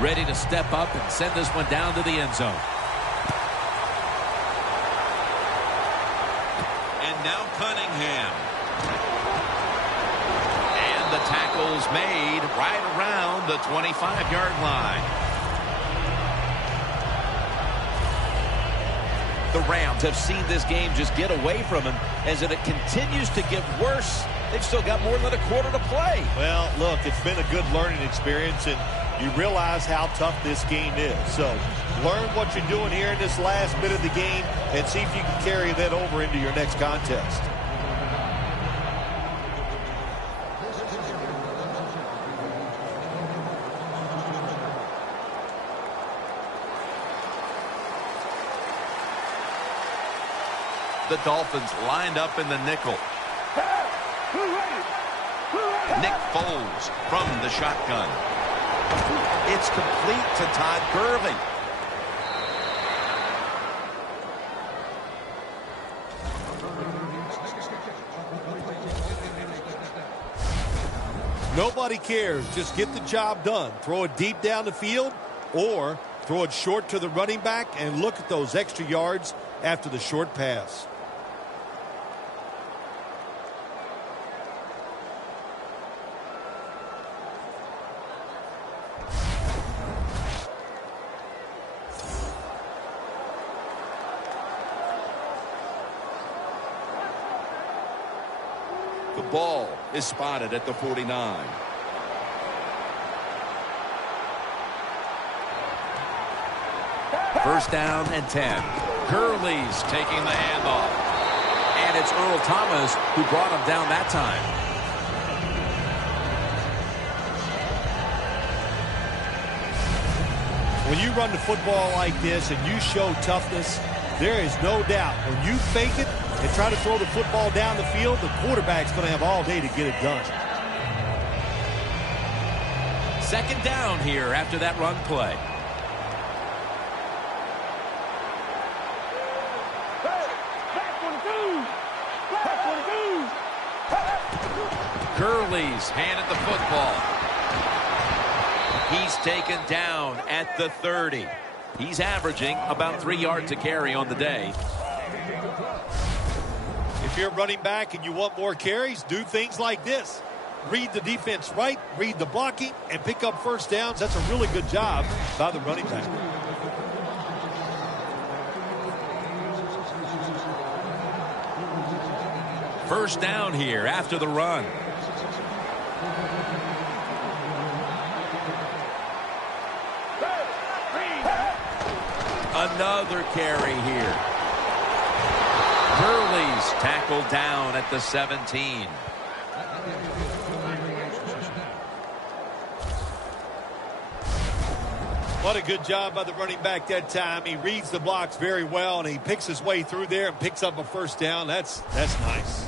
Ready to step up and send this one down to the end zone. And now Cunningham. And the tackle's made right around the 25-yard line. The Rams have seen this game just get away from them. As it continues to get worse, they've still got more than a quarter to play. Well, look, it's been a good learning experience, and you realize how tough this game is. So learn what you're doing here in this last bit of the game and see if you can carry that over into your next contest. The Dolphins lined up in the nickel. Nick Foles from the shotgun. It's complete to Todd Gurley. Nobody cares. Just get the job done. Throw it deep down the field or throw it short to the running back and look at those extra yards after the short pass. The ball is spotted at the 49. First down and 10. Gurley's taking the handoff. And it's Earl Thomas who brought him down that time. When you run the football like this and you show toughness, there is no doubt when you fake it and try to throw the football down the field, the quarterback's going to have all day to get it done. Second down here after that run play. Gurley's handed the football. He's taken down at the 30. He's averaging about 3 yards a carry on the day. If you're running back and you want more carries, do things like this. Read the defense right, read the blocking, and pick up first downs. That's a really good job by the running back. First down here after the run. Another carry here. Gurley's tackled down at the 17. What a good job by the running back that time. He reads the blocks very well, and he picks his way through there and picks up a first down. That's nice.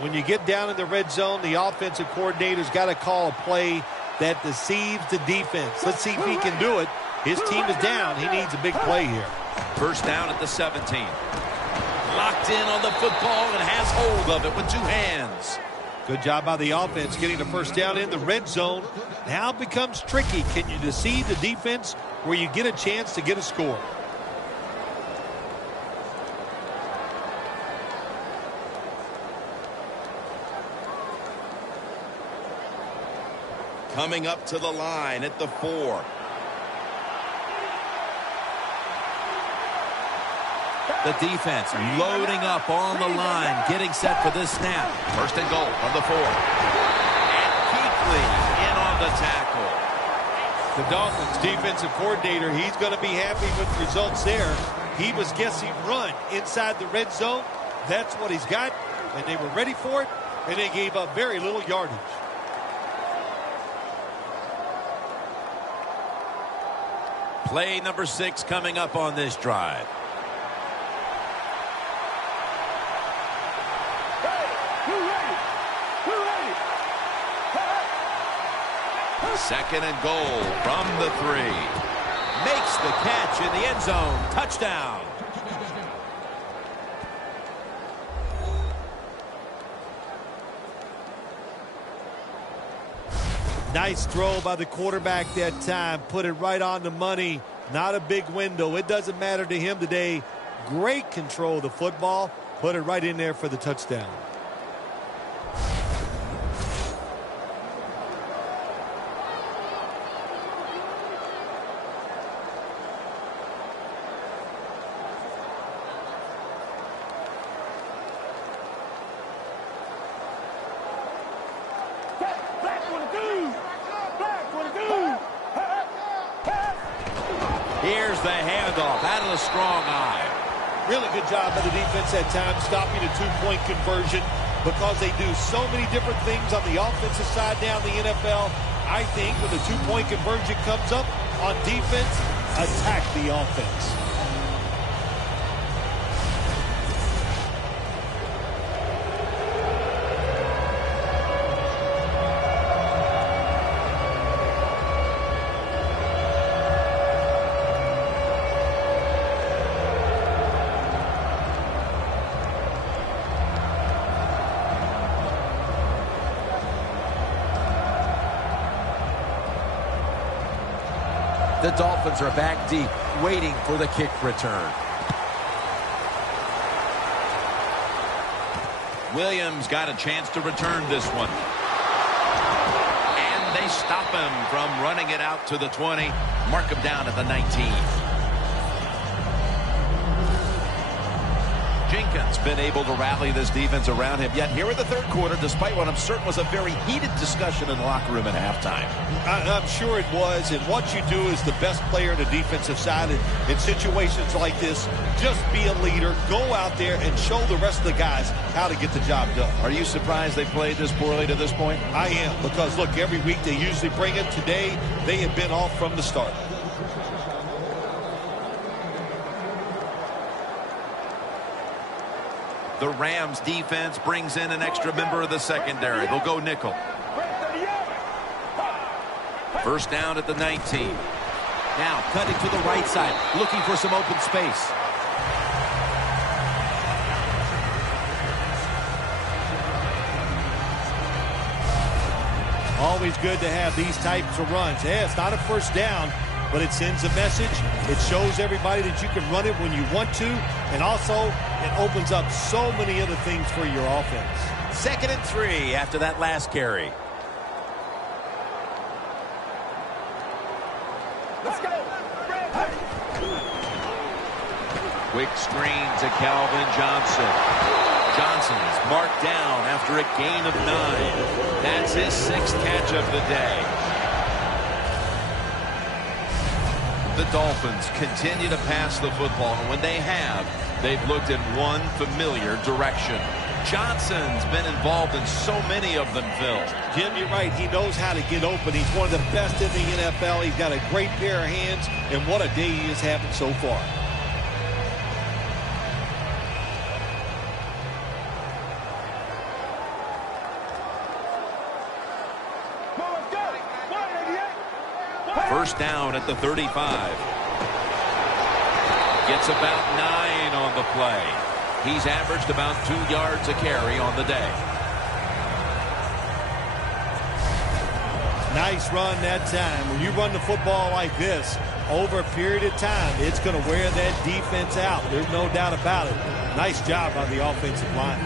When you get down in the red zone, the offensive coordinator's got to call a play that deceives the defense. Let's see if he can do it. His team is down. He needs a big play here. First down at the 17. Locked in on the football and has hold of it with two hands. Good job by the offense getting the first down in the red zone. Now it becomes tricky. Can you deceive the defense where you get a chance to get a score? Coming up to the line at the 4. The defense loading up on the line, getting set for this snap. First and goal from the 4. And Kuechly in on the tackle. The Dolphins defensive coordinator, he's going to be happy with the results there. He was guessing run inside the red zone. That's what he's got, and they were ready for it, and they gave up very little yardage. Play number 6 coming up on this drive. Second and goal from the 3. Makes the catch in the end zone. Touchdown. Nice throw by the quarterback that time. Put it right on the money. Not a big window. It doesn't matter to him today. Great control of the football. Put it right in there for the touchdown. Here's the handoff out of the strong eye. Really good job by the defense that time, stopping a two-point conversion, because they do so many different things on the offensive side now in the NFL. I think when the two-point conversion comes up on defense, attack the offense. The Dolphins are back deep, waiting for the kick return. Williams got a chance to return this one. And they stop him from running it out to the 20. Mark him down at the 19. Jenkins been able to rally this defense around him. Yet here in the third quarter, despite what I'm certain was a very heated discussion in the locker room at halftime. I'm sure it was, and what you do as the best player on the defensive side in situations like this, just be a leader, go out there and show the rest of the guys how to get the job done. Are you surprised they played this poorly to this point? I am, because look, every week they usually bring it. Today, they have been off from the start. The Rams defense brings in an extra member of the secondary. They'll go nickel. First down at the 19. Now cutting to the right side, looking for some open space. Always good to have these types of runs. Yeah, it's not a first down, but it sends a message. It shows everybody that you can run it when you want to, and also it opens up so many other things for your offense. 2nd and 3 after that last carry. Let's go. Quick screen to Calvin Johnson. Johnson's marked down after a gain of 9. That's his 6th catch of the day. The Dolphins continue to pass the football, and when they have, they've looked in one familiar direction. Johnson's been involved in so many of them, Phil. Jim, you're right. He knows how to get open. He's one of the best in the NFL. He's got a great pair of hands, and what a day he has having so far. First down at the 35. Gets about 9 on the play. He's averaged about 2 yards a carry on the day. Nice run that time. When you run the football like this, over a period of time, it's going to wear that defense out. There's no doubt about it. Nice job by the offensive line.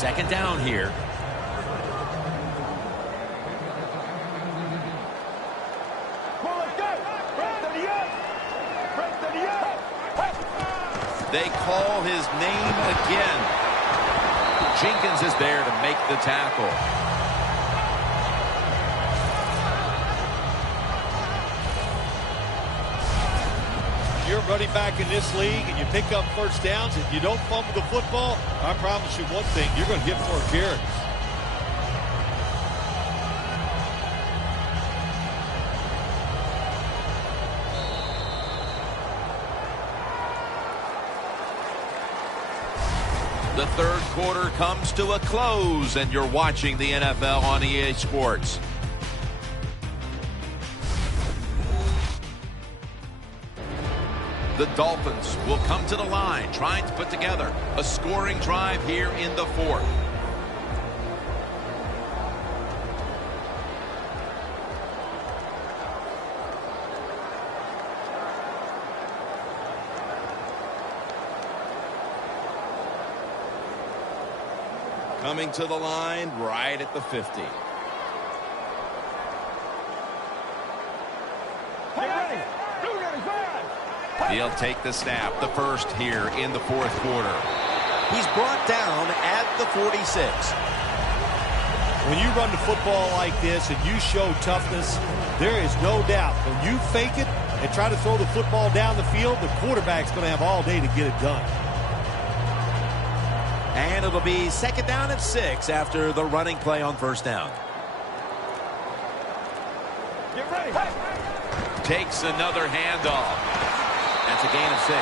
2nd down here. They call his name again. Jenkins is there to make the tackle. You're running back in this league and you pick up first downs and you don't fumble the football, I promise you one thing, you're going to get more carries. The third quarter comes to a close, and you're watching the NFL on EA Sports. The Dolphins will come to the line, trying to put together a scoring drive here in the 4th. Coming to the line right at the 50. He'll take the snap, the first here in the 4th quarter. He's brought down at the 46. When you run the football like this and you show toughness, there is no doubt when you fake it and try to throw the football down the field, the quarterback's going to have all day to get it done. And it'll be second down and 6 after the running play on first down. Get ready. Takes another handoff. That's a gain of 6.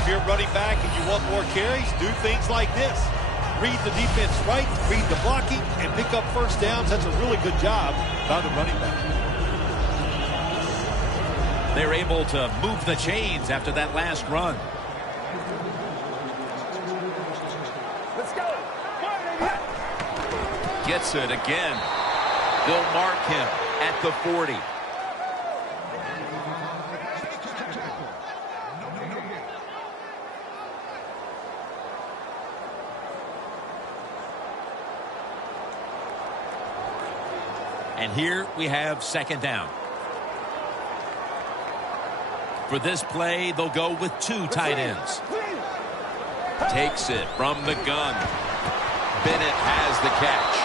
If you're running back and you want more carries, do things like this. Read the defense right, read the blocking, and pick up first downs. That's a really good job by the running back. They're able to move the chains after that last run. Let's go. Gets it again. They'll mark him at the 40. And here we have second down. For this play, they'll go with 2 tight ends. Takes it from the gun. Bennett has the catch.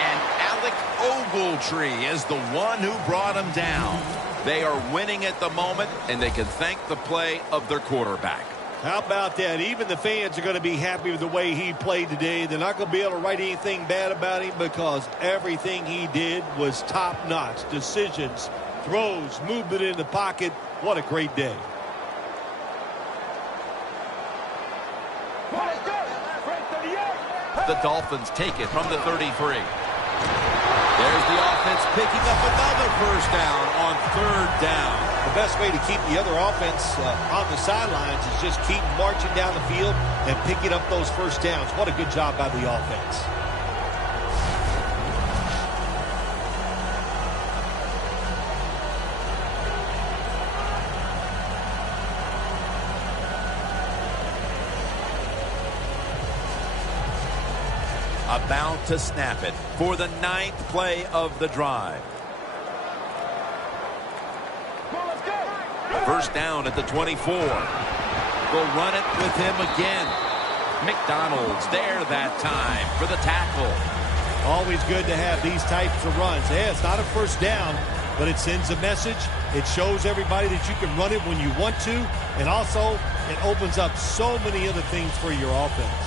And Alec Ogletree is the one who brought him down. They are winning at the moment, and they can thank the play of their quarterback. How about that? Even the fans are going to be happy with the way he played today. They're not going to be able to write anything bad about him because everything he did was top-notch. Decisions, throws, movement in the pocket. What a great day. The Dolphins take it from the 33. There's the offense picking up another first down on third down. The best way to keep the other offense on the sidelines is just keep marching down the field and picking up those first downs. What a good job by the offense. About to snap it for the 9th play of the drive. First down at the 24. They'll run it with him again. McDonald's there that time for the tackle. Always good to have these types of runs. Yeah, it's not a first down, but it sends a message. It shows everybody that you can run it when you want to, and also it opens up so many other things for your offense.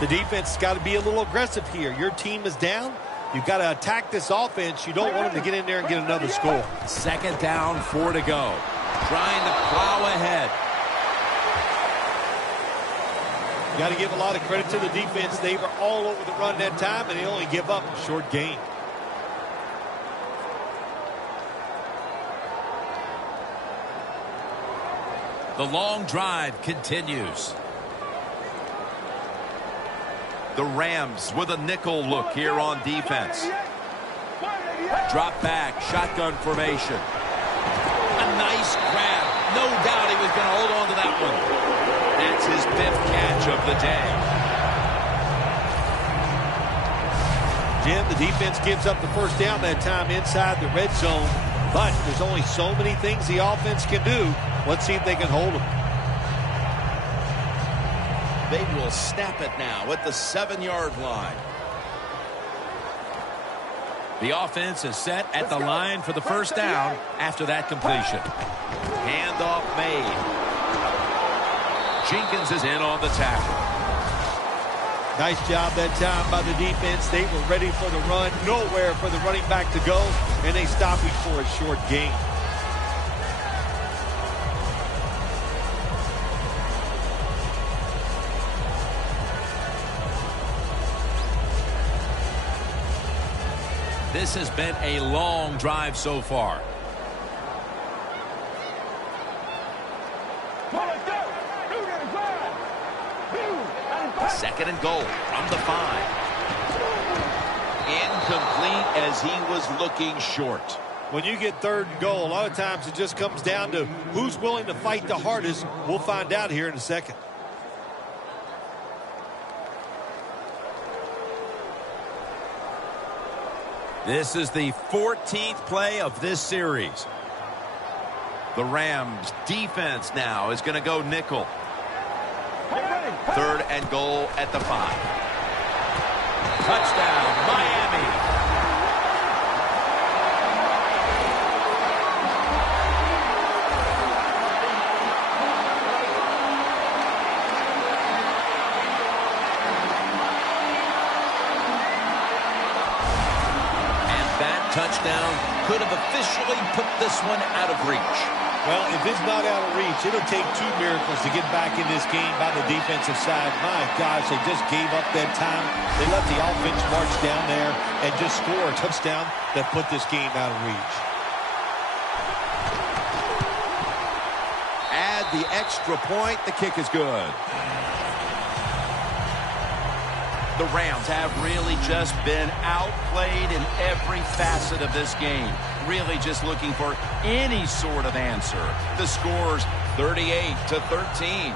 The defense has got to be a little aggressive here. Your team is down. You've got to attack this offense. You don't want them to get in there and get another score. Second down, 4 to go. Trying to plow ahead. You got to give a lot of credit to the defense. They were all over the run that time, and they only give up a short gain. The long drive continues. The Rams with a nickel look here on defense. Drop back, shotgun formation. A nice grab. No doubt he was going to hold on to that one. That's his 5th catch of the day. Jim, the defense gives up the first down that time inside the red zone, but there's only so many things the offense can do. Let's see if they can hold them. They will snap it now at the 7-yard line. The offense is set at the line for the first down after that completion. Handoff made. Jenkins is in on the tackle. Nice job that time by the defense. They were ready for the run. Nowhere for the running back to go, and they stopped him for a short gain. This has been a long drive so far. Second and goal from the 5. Incomplete as he was looking short. When you get third and goal, a lot of times it just comes down to who's willing to fight the hardest. We'll find out here in a second. This is the 14th play of this series. The Rams defense now is going to go nickel. 3rd and goal at the 5. Touchdown, Miami. And that touchdown could have officially put this one out of reach. Well, if it's not out of reach, it'll take 2 miracles to get back in this game by the defensive side. My gosh, they just gave up that time. They let the offense march down there and just score a touchdown that put this game out of reach. Add the extra point. The kick is good. The Rams have really just been outplayed in every facet of this game. Really just looking for any sort of answer. The score's 38-13.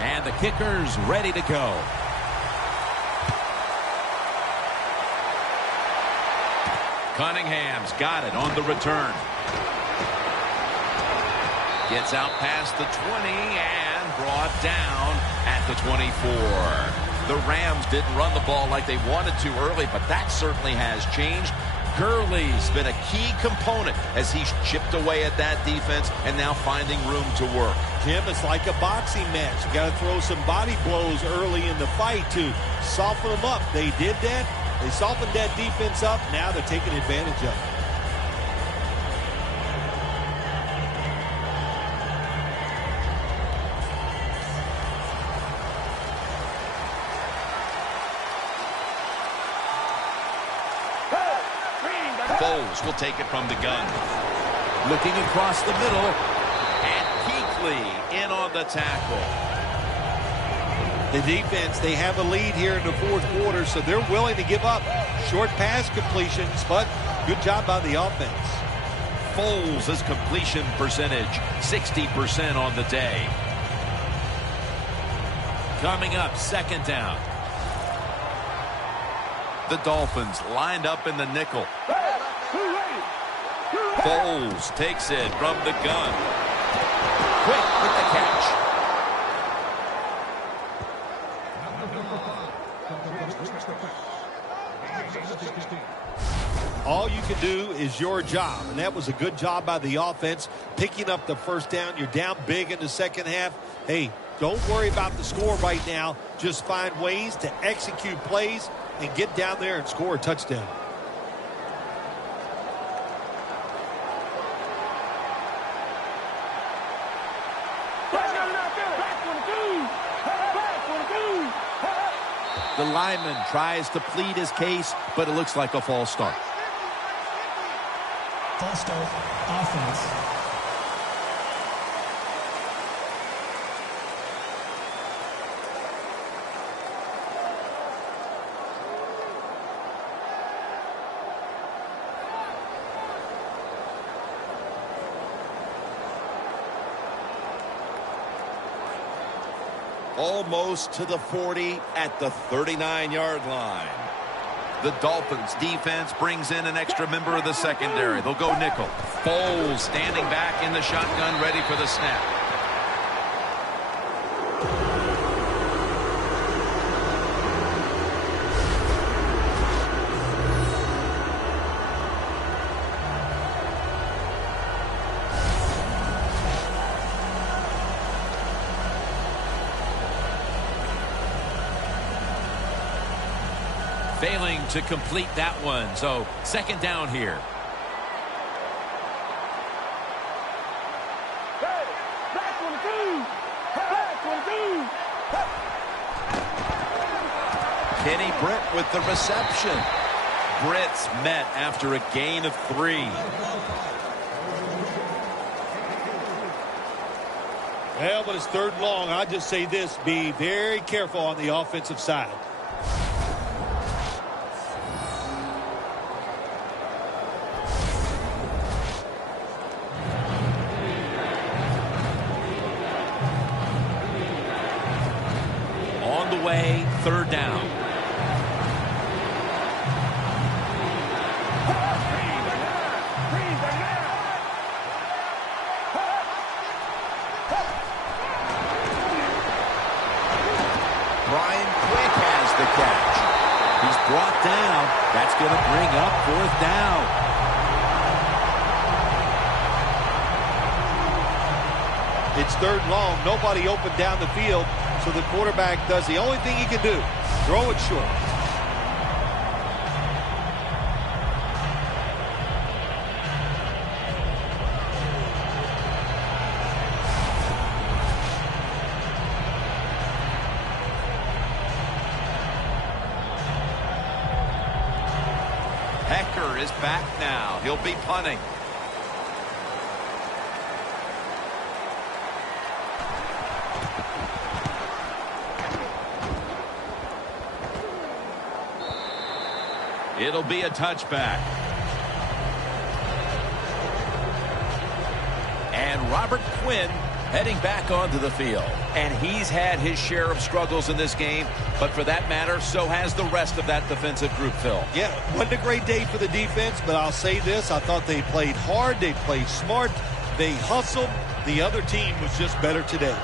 And the kicker's ready to go. Cunningham's got it on the return. Gets out past the 20 and brought down at the 24. The Rams didn't run the ball like they wanted to early, but that certainly has changed. Gurley's been a key component as he's chipped away at that defense and now finding room to work. Jim, it's like a boxing match. You got to throw some body blows early in the fight to soften them up. They did that. They softened that defense up. Now they're taking advantage of it. Foles will take it from the gun. Looking across the middle. And Kuechly in on the tackle. The defense, they have a lead here in the 4th quarter, so they're willing to give up short pass completions, but good job by the offense. Foles' completion percentage, 60% on the day. Coming up, 2nd down. The Dolphins lined up in the nickel. Foles takes it from the gun. Quick with the catch. All you can do is your job, and that was a good job by the offense, picking up the 1st down. You're down big in the 2nd half. Hey, don't worry about the score right now. Just find ways to execute plays and get down there and score a touchdown. The lineman tries to plead his case, but it looks like a false start. False start, offense. Almost to the 40 at the 39-yard line. The Dolphins defense brings in an extra member of the secondary. They'll go nickel. Foles standing back in the shotgun, ready for the snap. Failing to complete that one, so 2nd down here. Kenny Britt with the reception. splits met after a gain of 3. Well, but it's 3rd and long. I just say this, be very careful on the offensive side. On the way, 3rd down. Brought down. That's going to bring up 4th down. It's 3rd and long. Nobody open down the field, so the quarterback does the only thing he can do. Throw it short. Is back now. He'll be punting. It'll be a touchback. And Robert Quinn heading back onto the field. And he's had his share of struggles in this game, but for that matter, so has the rest of that defensive group, Phil. Yeah, wasn't a great day for the defense, but I'll say this. I thought they played hard. They played smart. They hustled. The other team was just better today.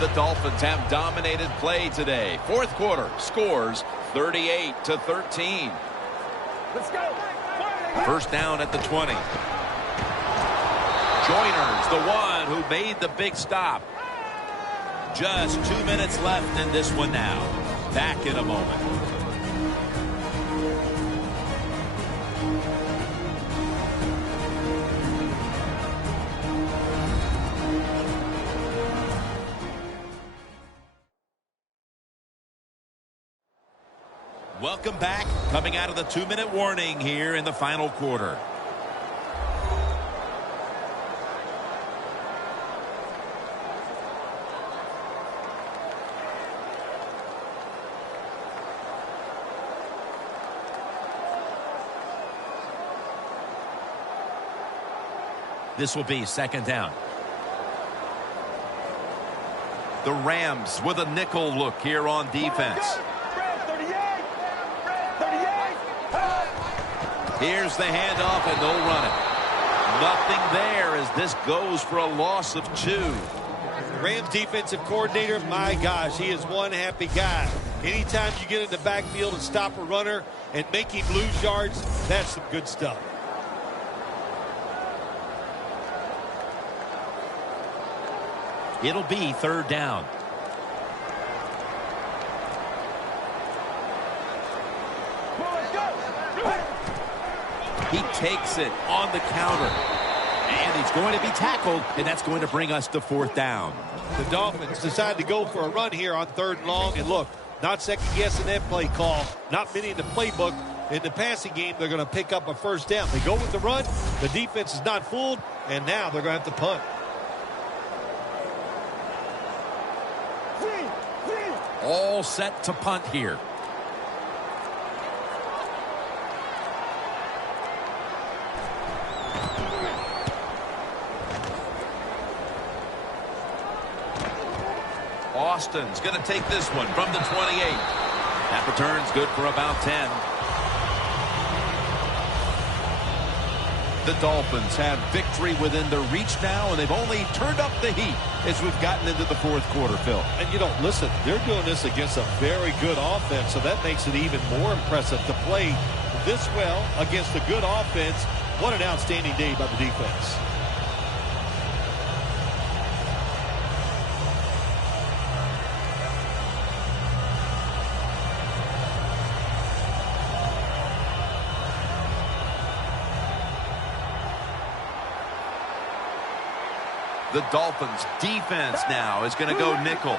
The Dolphins have dominated play today. 4th quarter, scores 38-13. Let's go. 1st down at the 20. Joyner's the one who made the big stop. Just 2 minutes left in this one now. Back in a moment. Welcome back. Coming out of the 2-minute warning here in the final quarter. This will be 2nd down. The Rams with a nickel look here on defense. Here's the handoff, and they'll run it. Nothing there as this goes for a loss of 2. Rams defensive coordinator, my gosh, he is one happy guy. Anytime you get in the backfield and stop a runner and make him lose yards, that's some good stuff. It'll be 3rd down. He takes it on the counter. And he's going to be tackled, and that's going to bring us to 4th down. The Dolphins decide to go for a run here on 3rd and long. And look, not second-guessing that play call. Not many in the playbook. In the passing game, they're going to pick up a 1st down. They go with the run. The defense is not fooled, and now they're going to have to punt. All set to punt here. Austin's going to take this one from the 28. That return's good for about 10. The Dolphins have victory within their reach now, and they've only turned up the heat as we've gotten into the 4th quarter, Phil. And you know, listen, they're doing this against a very good offense, so that makes it even more impressive to play this well against a good offense. What an outstanding day by the defense. The Dolphins defense now is going to go nickel.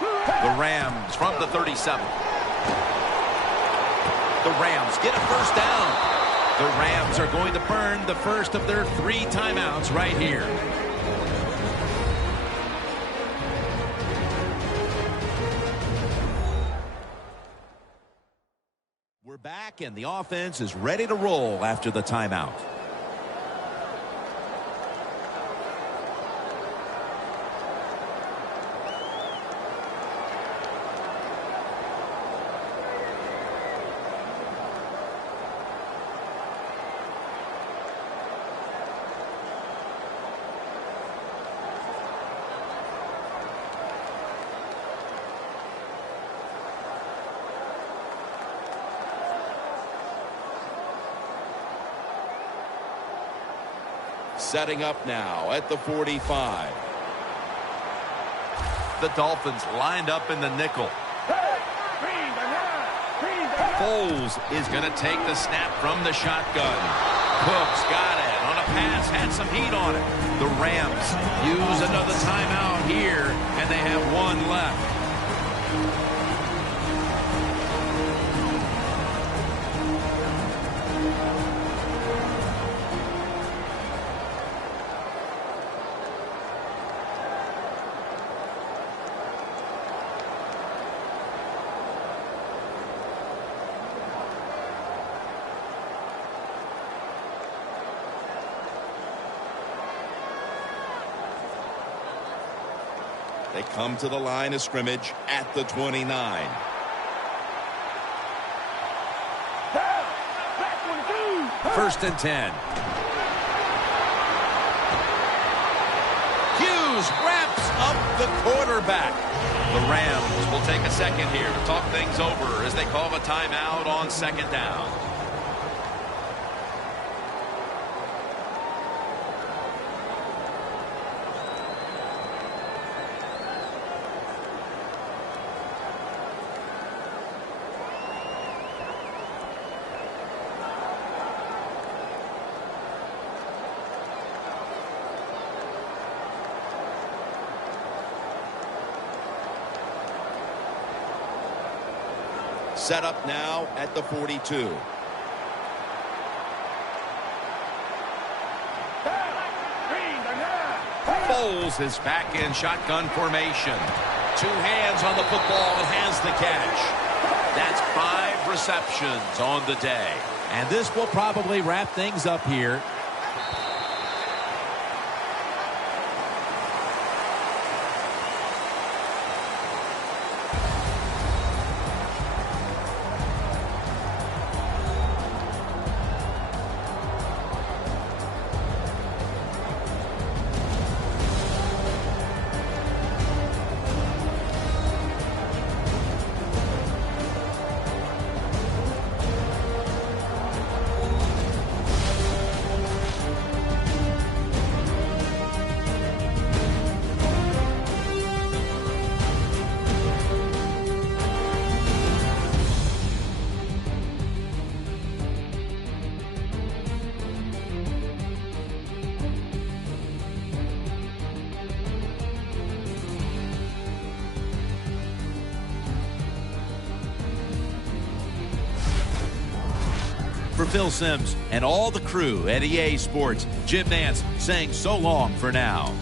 The Rams from the 37. The Rams get a first down. The Rams are going to burn the first of their 3 timeouts right here. We're back, and the offense is ready to roll after the timeout. Setting up now at the 45. The Dolphins lined up in the nickel. Foles is going to take the snap from the shotgun. Cooks got it on a pass, had some heat on it. The Rams use another timeout here, and they have 1 left. They come to the line of scrimmage at the 29. First and 10. Hughes wraps up the quarterback. The Rams will take a second here to talk things over as they call a timeout on 2nd down. Set up now at the 42. Foles is back in shotgun formation. 2 hands on the football and has the catch. That's 5 receptions on the day. And this will probably wrap things up here. For Phil Simms and all the crew at EA Sports, Jim Nance saying so long for now.